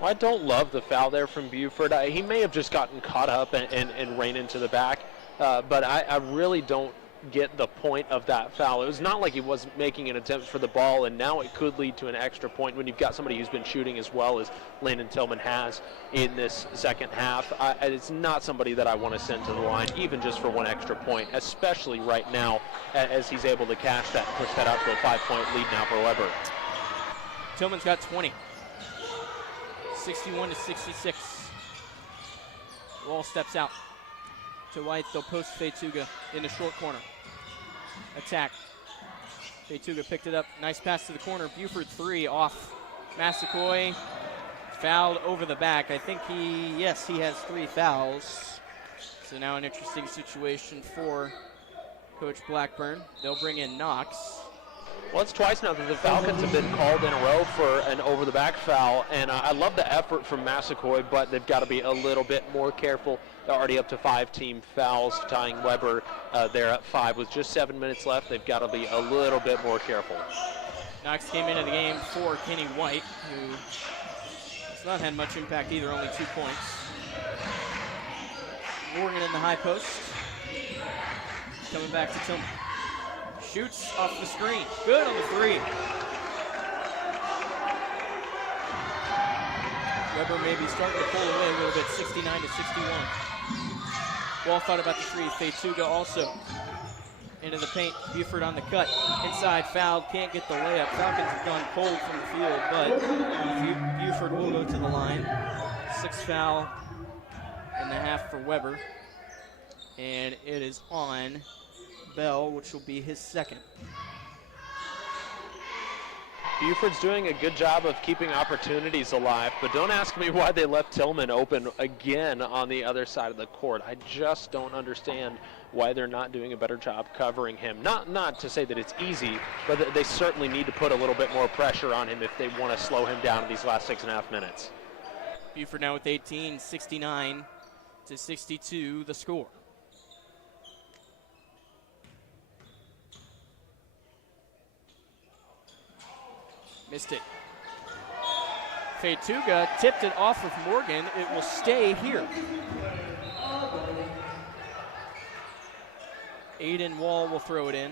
I don't love the foul there from Buford. He may have just gotten caught up and ran into the back, but I really don't get the point of that foul. It was not like he wasn't making an attempt for the ball, and now it could lead to an extra point when you've got somebody who's been shooting as well as Landon Tillman has in this second half. It's not somebody that I want to send to the line, even just for 1 extra point, especially right now as he's able to cash that, push that out to a 5-point lead now for Weber. Tillman's got 20. 61-66. Wall steps out to White. They'll post Feituga in the short corner. Attack. Feituga picked it up. Nice pass to the corner. Buford 3 off. Massaquoi fouled over the back. I think he has 3 fouls. So now an interesting situation for Coach Blackburn. They'll bring in Knox. Well, it's twice now that the Falcons have been called in a row for an over-the-back foul, and I love the effort from Massaquoi, but they've got to be a little bit more careful. They're already up to 5 team fouls, tying Weber there at 5. With just 7 minutes left, they've got to be a little bit more careful. Knox came into the game for Kenny White, who has not had much impact either, only 2 points. Morgan in the high post. Coming back to Tillman. Shoots off the screen. Good on the 3. Weber maybe starting to pull away a little bit, 69-61. Wall thought about the 3. Feituga also into the paint. Buford on the cut. Inside foul. Can't get the layup. Falcons have gone cold from the field, but Buford will go to the line. 6th foul in the half for Weber. And it is on Bell, which will be his 2nd. Buford's doing a good job of keeping opportunities alive, but don't ask me why they left Tillman open again on the other side of the court. I just don't understand why they're not doing a better job covering him. Not to say that it's easy, but they certainly need to put a little bit more pressure on him if they want to slow him down in these last 6.5 minutes. Buford now with 18, 69-62 the score. Missed it. Fetuga tipped it off of Morgan. It will stay here. Aiden Wall will throw it in,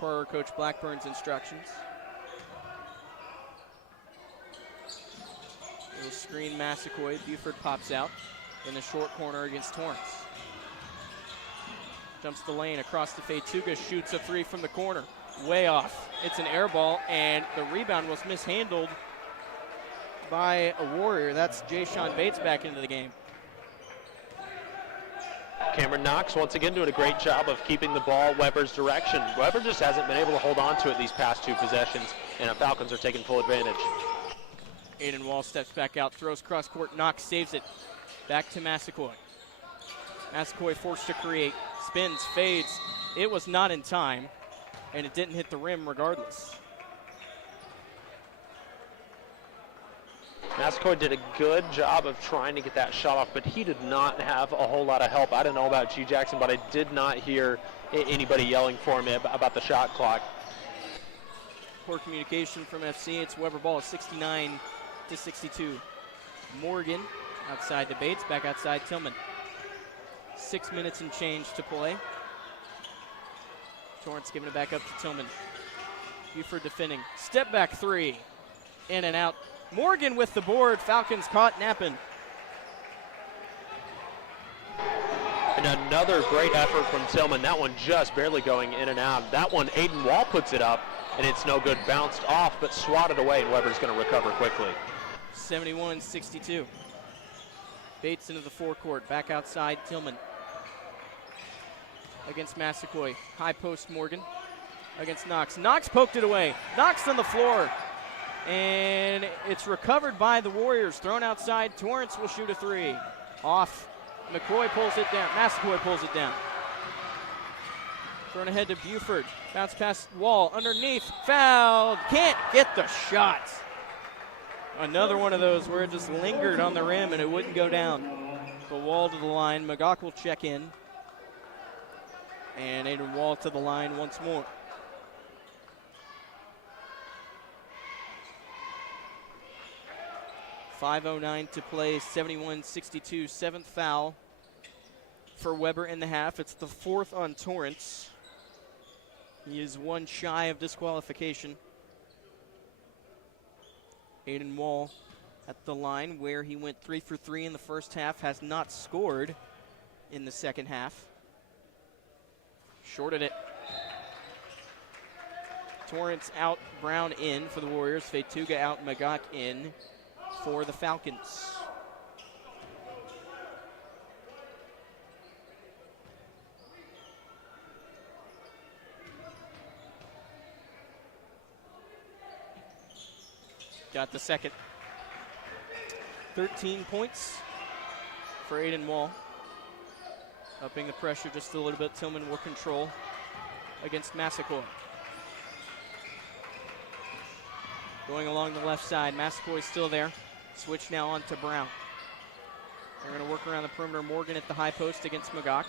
per Coach Blackburn's instructions. It'll screen Massaquoi. Buford pops out in the short corner against Torrance. Jumps the lane across to Fetuga, shoots a 3 from the corner. Way off. It's an air ball, and the rebound was mishandled by a Warrior. That's Jay-Sean Bates back into the game. Cameron Knox once again doing a great job of keeping the ball Weber's direction. Weber just hasn't been able to hold on to it these past 2 possessions, and the Falcons are taking full advantage. Aiden Wall steps back out, throws cross court. Knox saves it. Back to Massaquoi. Massaquoi forced to create. Spins, fades. It was not in time, and it didn't hit the rim regardless. Massaquoi did a good job of trying to get that shot off, but he did not have a whole lot of help. I don't know about G. Jackson, but I did not hear anybody yelling for me about the shot clock. Poor communication from FC. It's Weber ball, 69-62. Morgan outside to Bates, back outside Tillman. 6 minutes and change to play. Torrance giving it back up to Tillman. Buford defending. Step back 3. In and out. Morgan with the board. Falcons caught napping. And another great effort from Tillman. That one just barely going in and out. That one, Aiden Wall puts it up, and it's no good. Bounced off, but swatted away, and Weber's going to recover quickly. 71-62. Bates into the forecourt. Back outside Tillman. Against Massaquoi. High post Morgan. Against Knox. Knox poked it away. Knox on the floor. And it's recovered by the Warriors. Thrown outside. Torrance will shoot a 3. Off. McCoy pulls it down. Massaquoi pulls it down. Thrown ahead to Buford. Bounce past Wall. Underneath. Fouled. Can't get the shot. Another one of those where it just lingered on the rim and it wouldn't go down. The Wall to the line. Magok will check in. And Aiden Wall to the line once more. .509 to play, 71-62, 7th foul for Weber in the half. It's the 4th on Torrance. He is 1 shy of disqualification. Aiden Wall at the line where he went 3 for 3 in the first half, has not scored in the second half. Shorted it. Torrance out, Brown in for the Warriors. Fetuga out, Magok in for the Falcons. Got the second. 13 points for Aiden Wall. Upping the pressure just a little bit. Tillman will control against Massaquoi. Going along the left side. Massaquoi still there. Switch now on to Brown. They're going to work around the perimeter. Morgan at the high post against Magok.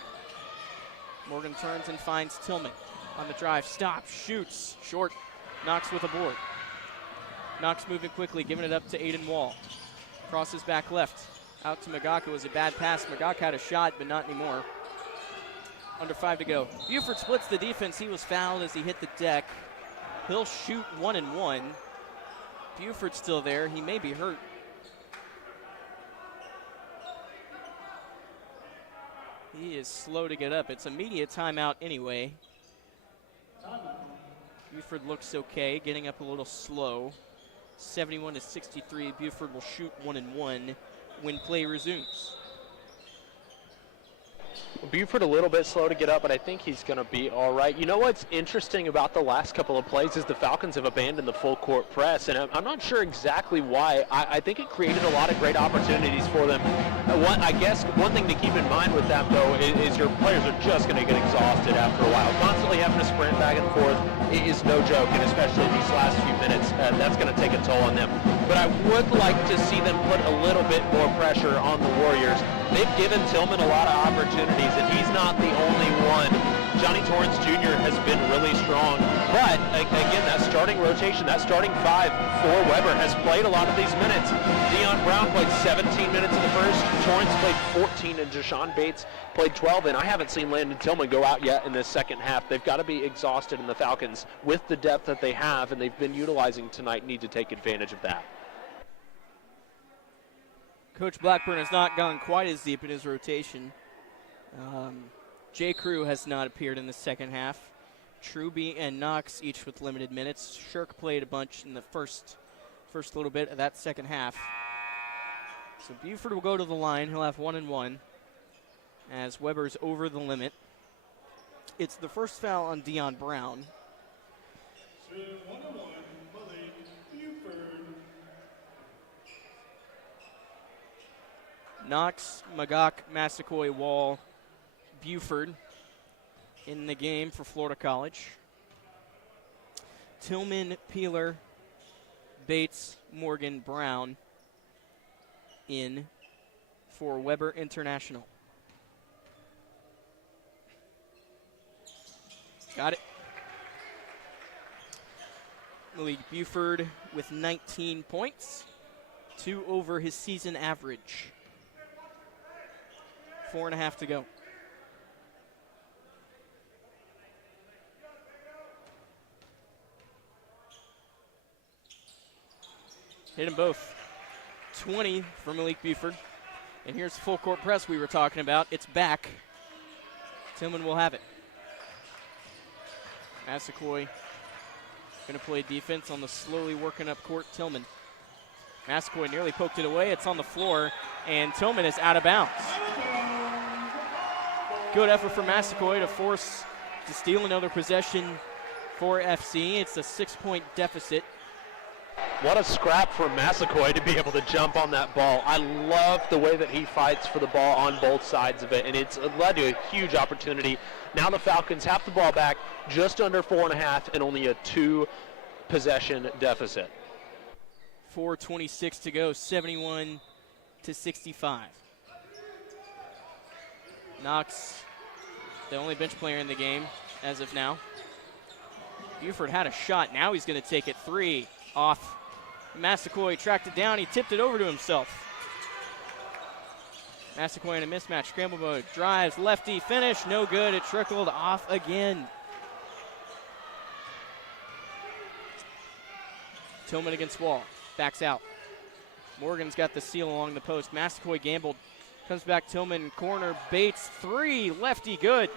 Morgan turns and finds Tillman on the drive. Stops, shoots, short. Knox with a board. Knox moving quickly, giving it up to Aiden Wall. Crosses back left. Out to Magok. It was a bad pass. Magok had a shot, but not anymore. Under 5 to go. Buford splits the defense. He was fouled as he hit the deck. He'll shoot 1 and 1. Buford's still there. He may be hurt. He is slow to get up. It's a media timeout anyway. Buford looks okay, getting up a little slow. 71-63. Buford will shoot 1 and 1 when play resumes. Buford a little bit slow to get up, but I think he's going to be all right. You know what's interesting about the last couple of plays is the Falcons have abandoned the full court press, and I'm not sure exactly why. I think it created a lot of great opportunities for them. I guess one thing to keep in mind with that, though, is your players are just going to get exhausted after a while. Constantly having to sprint back and forth is no joke, and especially in these last few minutes, that's going to take a toll on them. But I would like to see them put a little bit more pressure on the Warriors. They've given Tillman a lot of opportunities, and he's not the only one. Johnny Torrance Jr. has been really strong. But, again, that starting rotation, that starting five for Weber has played a lot of these minutes. Deion Brown played 17 minutes in the first. Torrance played 14, and Jashawn Bates played 12. And I haven't seen Landon Tillman go out yet in this second half. They've got to be exhausted, in the Falcons, with the depth that they have, and they've been utilizing tonight, need to take advantage of that. Coach Blackburn has not gone quite as deep in his rotation. J. Crew has not appeared in the second half. Truby and Knox each with limited minutes. Shirk played a bunch in the first little bit of that second half. So Buford will go to the line. He'll have 1 and 1 as Weber's over the limit. It's the first foul on Deion Brown. Knox, Magok, Massaquoi, Wall, Buford in the game for Florida College. Tillman, Peeler, Bates, Morgan, Brown in for Weber International. Got it. Malik Buford with 19 points, 2 over his season average. 4.5 to go. Hit them both. 20 for Malik Buford. And here's the full court press we were talking about. It's back. Tillman will have it. Massaquoi going to play defense on the slowly working up court Tillman. Massaquoi nearly poked it away. It's on the floor, and Tillman is out of bounds. Good effort for Massaquoi to steal another possession for FC. It's a 6-point deficit. What a scrap for Massaquoi to be able to jump on that ball. I love the way that he fights for the ball on both sides of it, and it's led to a huge opportunity. Now the Falcons have the ball back, just under 4.5, and only a 2-possession deficit. 4:26 to go, 71-65. Knox, the only bench player in the game as of now. Buford had a shot. Now he's going to take it 3 off. Massaquoi tracked it down. He tipped it over to himself. Massaquoi in a mismatch. Scramble mode. Drives. Lefty. Finish. No good. It trickled off again. Tillman against Wall. Backs out. Morgan's got the seal along the post. Massaquoi gambled. Comes back Tillman. Corner. Bates. 3. Lefty. Good.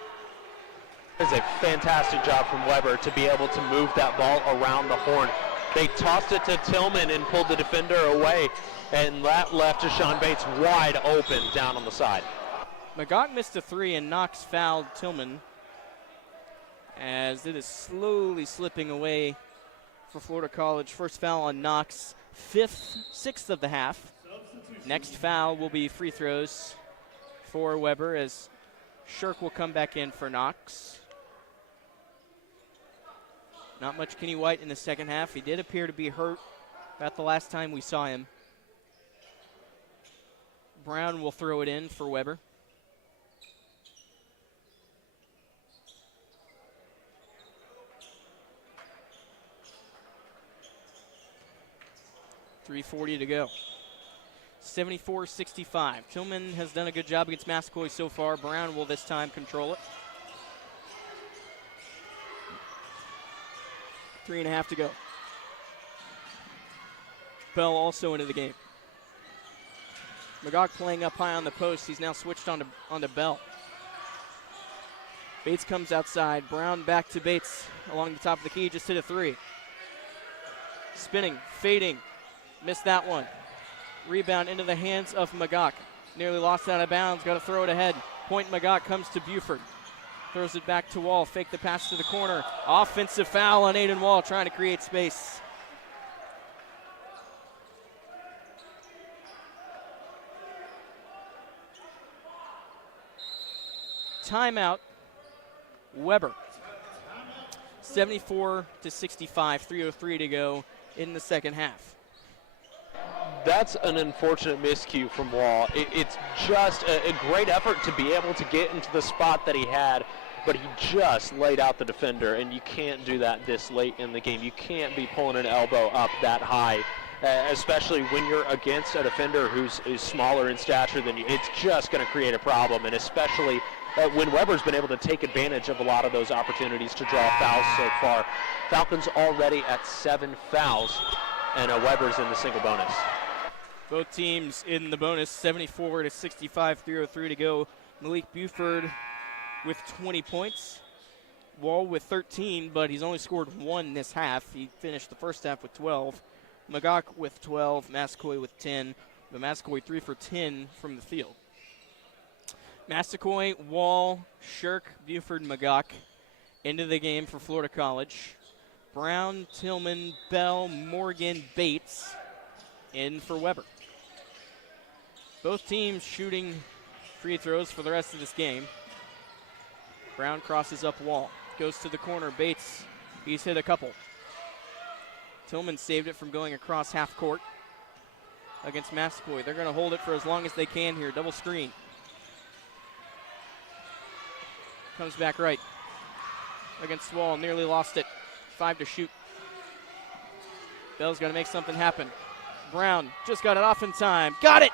It's a fantastic job from Weber to be able to move that ball around the horn. They tossed it to Tillman and pulled the defender away, and that left Jashawn Bates wide open down on the side. Magog missed a 3, and Knox fouled Tillman as it is slowly slipping away for Florida College. First foul on Knox, 6th of the half. Next foul will be free throws for Weber as Shirk will come back in for Knox. Not much Kenny White in the second half. He did appear to be hurt about the last time we saw him. Brown will throw it in for Weber. .340 to go. 74-65. Tillman has done a good job against Massaquoi so far. Brown will this time control it. 3.5 to go. Bell also into the game. Magog playing up high on the post. He's now switched onto Bell. Bates comes outside. Brown back to Bates along the top of the key. Just hit a three. Spinning, fading. Missed that one. Rebound into the hands of Magok. Nearly lost out of bounds. Got to throw it ahead. Point Magok comes to Buford. Throws it back to Wall. Fake the pass to the corner. Offensive foul on Aiden Wall trying to create space. Timeout. Weber. 74-65, 3:03 to go in the second half. That's an unfortunate miscue from Wall. It's just a great effort to be able to get into the spot that he had, but he just laid out the defender, and you can't do that this late in the game. You can't be pulling an elbow up that high, especially when you're against a defender who's smaller in stature than you. It's just going to create a problem, and especially when Weber's been able to take advantage of a lot of those opportunities to draw fouls so far. Falcons already at 7 fouls, and Weber's in the single bonus. Both teams in the bonus, 74-65, 3:03 to go. Malik Buford with 20 points. Wall with 13, but he's only scored 1 this half. He finished the first half with 12. Magok with 12, Massaquoi with 10. But Massaquoi 3 for 10 from the field. Massaquoi, Wall, Shirk, Buford, Magok into the game for Florida College. Brown, Tillman, Bell, Morgan, Bates in for Weber. Both teams shooting free throws for the rest of this game. Brown crosses up Wall. Goes to the corner. Bates, he's hit a couple. Tillman saved it from going across half court against Massaquoi. They're going to hold it for as long as they can here. Double screen. Comes back right against Wall. Nearly lost it. 5 to shoot. Bell's got to make something happen. Brown just got it off in time. Got it!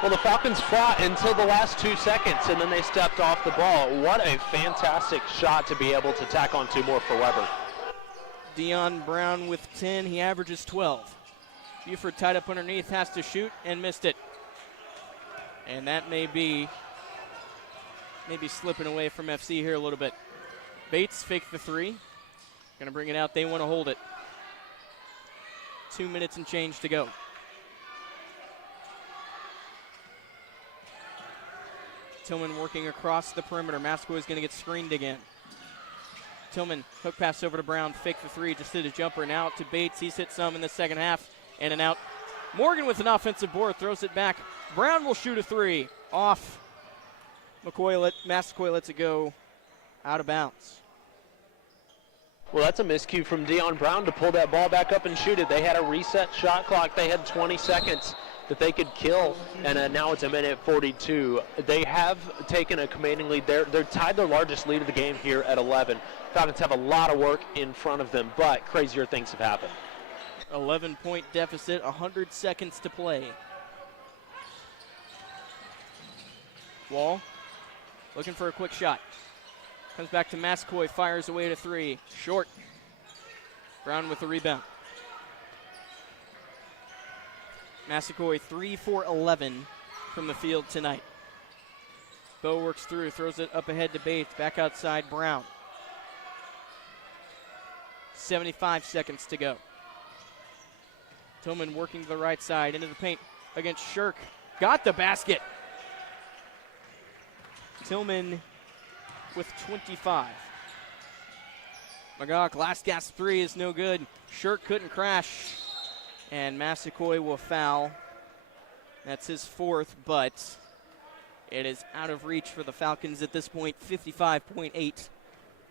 Well, the Falcons fought until the last 2 seconds, and then they stepped off the ball. What a fantastic shot to be able to tack on 2 more for Weber. Dion Brown with 10. He averages 12. Buford tied up underneath, has to shoot, and missed it. And that may be slipping away from FC here a little bit. Bates faked the 3. Going to bring it out. They want to hold it. 2 minutes and change to go. Tillman working across the perimeter. Massaquoi is going to get screened again. Tillman, hook pass over to Brown. Fake the 3. Just did a jumper. Now to Bates. He's hit some in the second half. In and out. Morgan with an offensive board. Throws it back. Brown will shoot a 3. Off. Massaquoi lets it go out of bounds. Well, that's a miscue from Dion Brown to pull that ball back up and shoot it. They had a reset shot clock. They had 20 seconds that they could kill, and now it's 1:42. They have taken a commanding lead. They're tied their largest lead of the game here at 11. Falcons have a lot of work in front of them, but crazier things have happened. 11-point deficit, 100 seconds to play. Wall looking for a quick shot. Comes back to Massaquoi, fires away to 3. Short. Brown with the rebound. Massaquoi 3 for 11 from the field tonight. Bo works through, throws it up ahead to Bates. Back outside, Brown. 75 seconds to go. Tillman working to the right side, into the paint against Shirk. Got the basket. Tillman with 25. Magok, last gasp 3 is no good. Shirk couldn't crash. And Massaquoi will foul. That's his 4th, but it is out of reach for the Falcons at this point. 55.8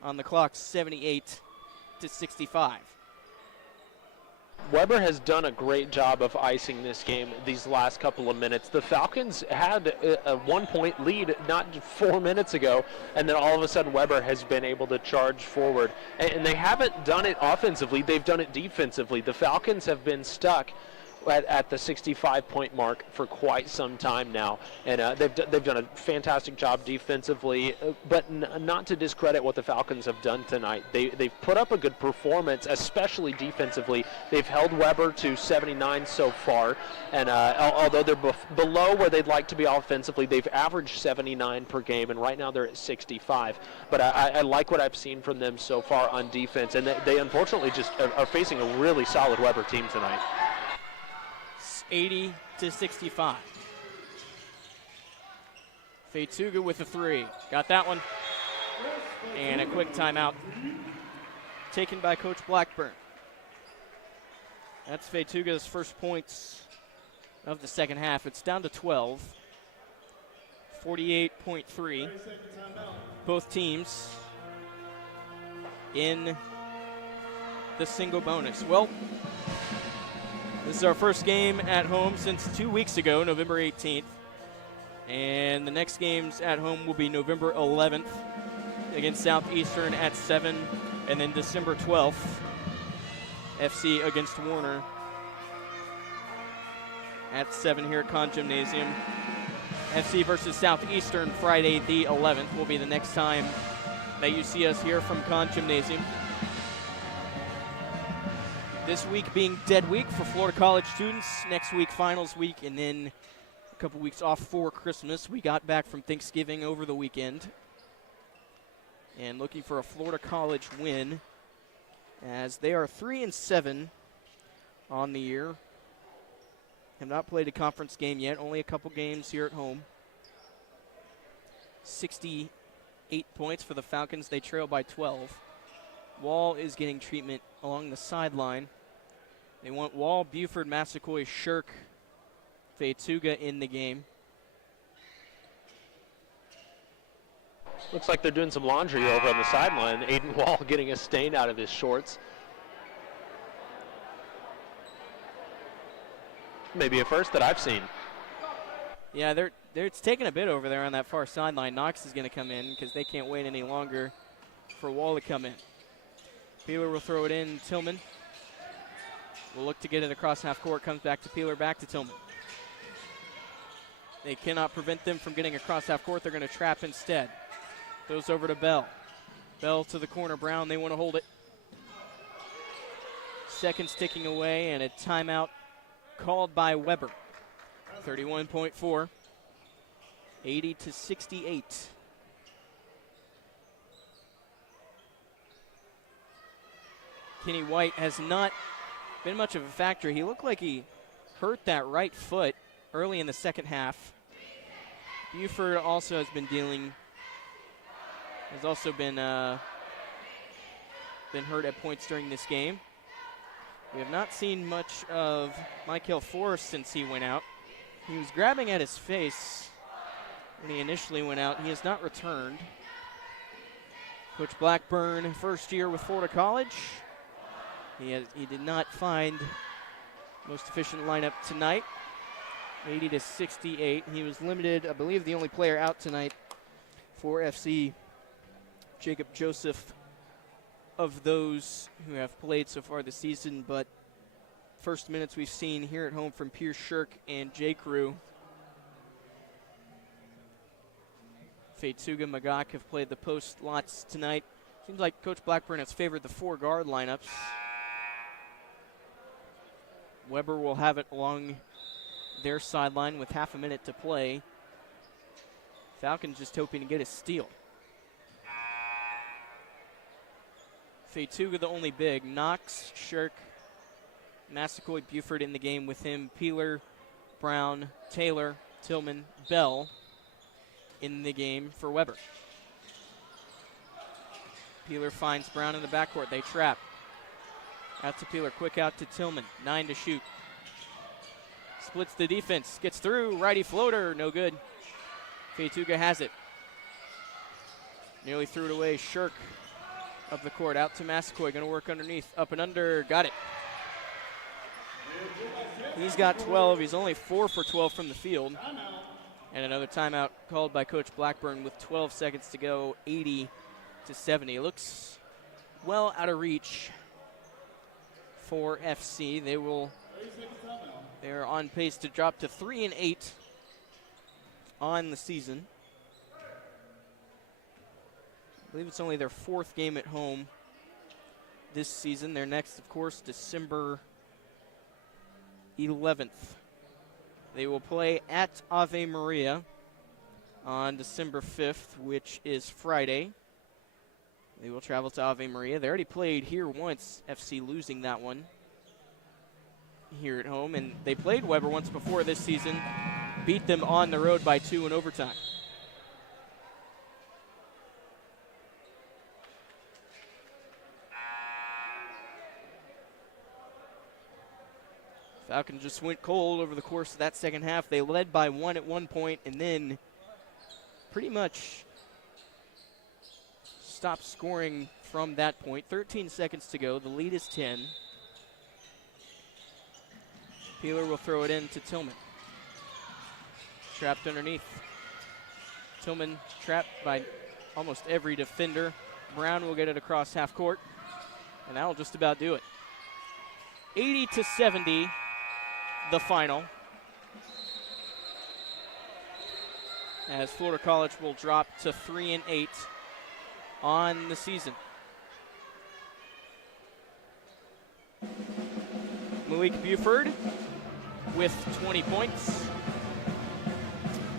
on the clock, 78-65. Weber has done a great job of icing this game these last couple of minutes. The Falcons had a 1-point lead not 4 minutes ago, and then all of a sudden Weber has been able to charge forward. And they haven't done it offensively, they've done it defensively. The Falcons have been stuck at the 65-point mark for quite some time now, and they've done a fantastic job defensively. But not to discredit what the Falcons have done tonight, they've put up a good performance, especially defensively. They've held Weber to 79 so far, and although they're below where they'd like to be offensively, they've averaged 79 per game, and right now they're at 65. But I like what I've seen from them so far on defense, and they unfortunately just are facing a really solid Weber team tonight. 80-65. Feituga with a three. Got that one. And a quick timeout taken by Coach Blackburn. That's Feituga's first points of the second half. It's down to 12. 48.3. Both teams in the single bonus. Well, this is our first game at home since 2 weeks ago, November 18th. And the next games at home will be November 11th against Southeastern at 7. And then December 12th, FC against Warner at 7 here at Conn Gymnasium. FC versus Southeastern Friday the 11th will be the next time that you see us here from Conn Gymnasium. This week being dead week for Florida College students. Next week, finals week, and then a couple weeks off for Christmas. We got back from Thanksgiving over the weekend. And looking for a Florida College win, as they are 3-7 on the year. Have not played a conference game yet, only a couple games here at home. 68 points for the Falcons. They trail by 12. Wall is getting treatment along the sideline. They want Wall, Buford, Massaquoi, Shirk, Feituga in the game. Looks like they're doing some laundry over on the sideline. Aiden Wall getting a stain out of his shorts. Maybe a first that I've seen. Yeah, it's taking a bit over there on that far sideline. Knox is going to come in because they can't wait any longer for Wall to come in. Peeler will throw it in. Tillman will look to get it across half court. Comes back to Peeler, back to Tillman. They cannot prevent them from getting across half court. They're going to trap instead. Goes over to Bell. Bell to the corner. Brown, they want to hold it. Seconds ticking away, and a timeout called by Weber. 31.4. 80-68. Kenny White has not been much of a factor. He looked like he hurt that right foot early in the second half. Buford also has been hurt at points during this game. We have not seen much of Michael Forrest since he went out. He was grabbing at his face when he initially went out. He has not returned. Coach Blackburn, first year with Florida College. He did not find most efficient lineup tonight. 80-68. He was limited. I believe the only player out tonight for FC, Jacob Joseph, of those who have played so far this season. But first minutes we've seen here at home from Pierce Shirk and Jake Rue. Feituga, Magak have played the post lots tonight. Seems like Coach Blackburn has favored the 4 guard lineups. Weber will have it along their sideline with half a minute to play. Falcons just hoping to get a steal. Feituga the only big. Knox, Shirk, Massaquoi, Buford in the game with him. Peeler, Brown, Taylor, Tillman, Bell in the game for Weber. Peeler finds Brown in the backcourt. They trap. Out to Peeler, quick out to Tillman. 9 to shoot. Splits the defense, gets through, righty floater, no good. Feituga has it. Nearly threw it away. Shirk up the court, out to Massaquoi, going to work underneath, up and under, got it. He's got 12. He's only 4 for 12 from the field. And another timeout called by Coach Blackburn with 12 seconds to go, 80-70. Looks well out of reach for FC. They will They're on pace to drop to 3-8 on the season. I believe it's only their 4th game at home this season. Their next, of course, December 11th. They will play at Ave Maria on December 5th, which is Friday. They will travel to Ave Maria. They already played here once, FC losing that one here at home. And they played Weber once before this season, beat them on the road by 2 in overtime. Falcons just went cold over the course of that second half. They led by 1 at one point and then pretty much stopped scoring from that point. 13 seconds to go. The lead is 10. Peeler will throw it in to Tillman. Trapped underneath. Tillman trapped by almost every defender. Brown will get it across half court, and that'll just about do it. 80-70, the final. As Florida College will drop to 3-8 on the season. Malik Buford with 20 points.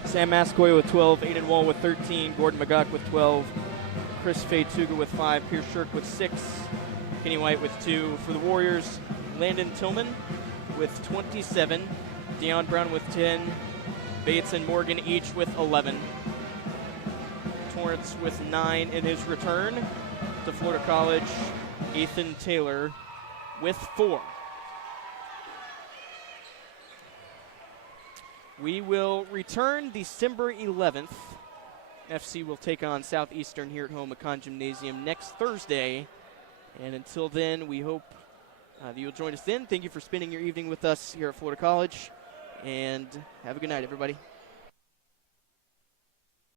Sam Mascoy with 12, Aiden Wall with 13, Gordon McGuck with 12, Chris Fatuga with 5, Pierce Shirk with 6, Kenny White with 2. For the Warriors, Landon Tillman with 27, Deion Brown with 10, Bates and Morgan each with 11. Torrance with 9 in his return to Florida College. Ethan Taylor with 4. We will return December 11th. FC will take on Southeastern here at home at Conn Gymnasium next Thursday. And until then, we hope that you'll join us then. Thank you for spending your evening with us here at Florida College. And have a good night, everybody.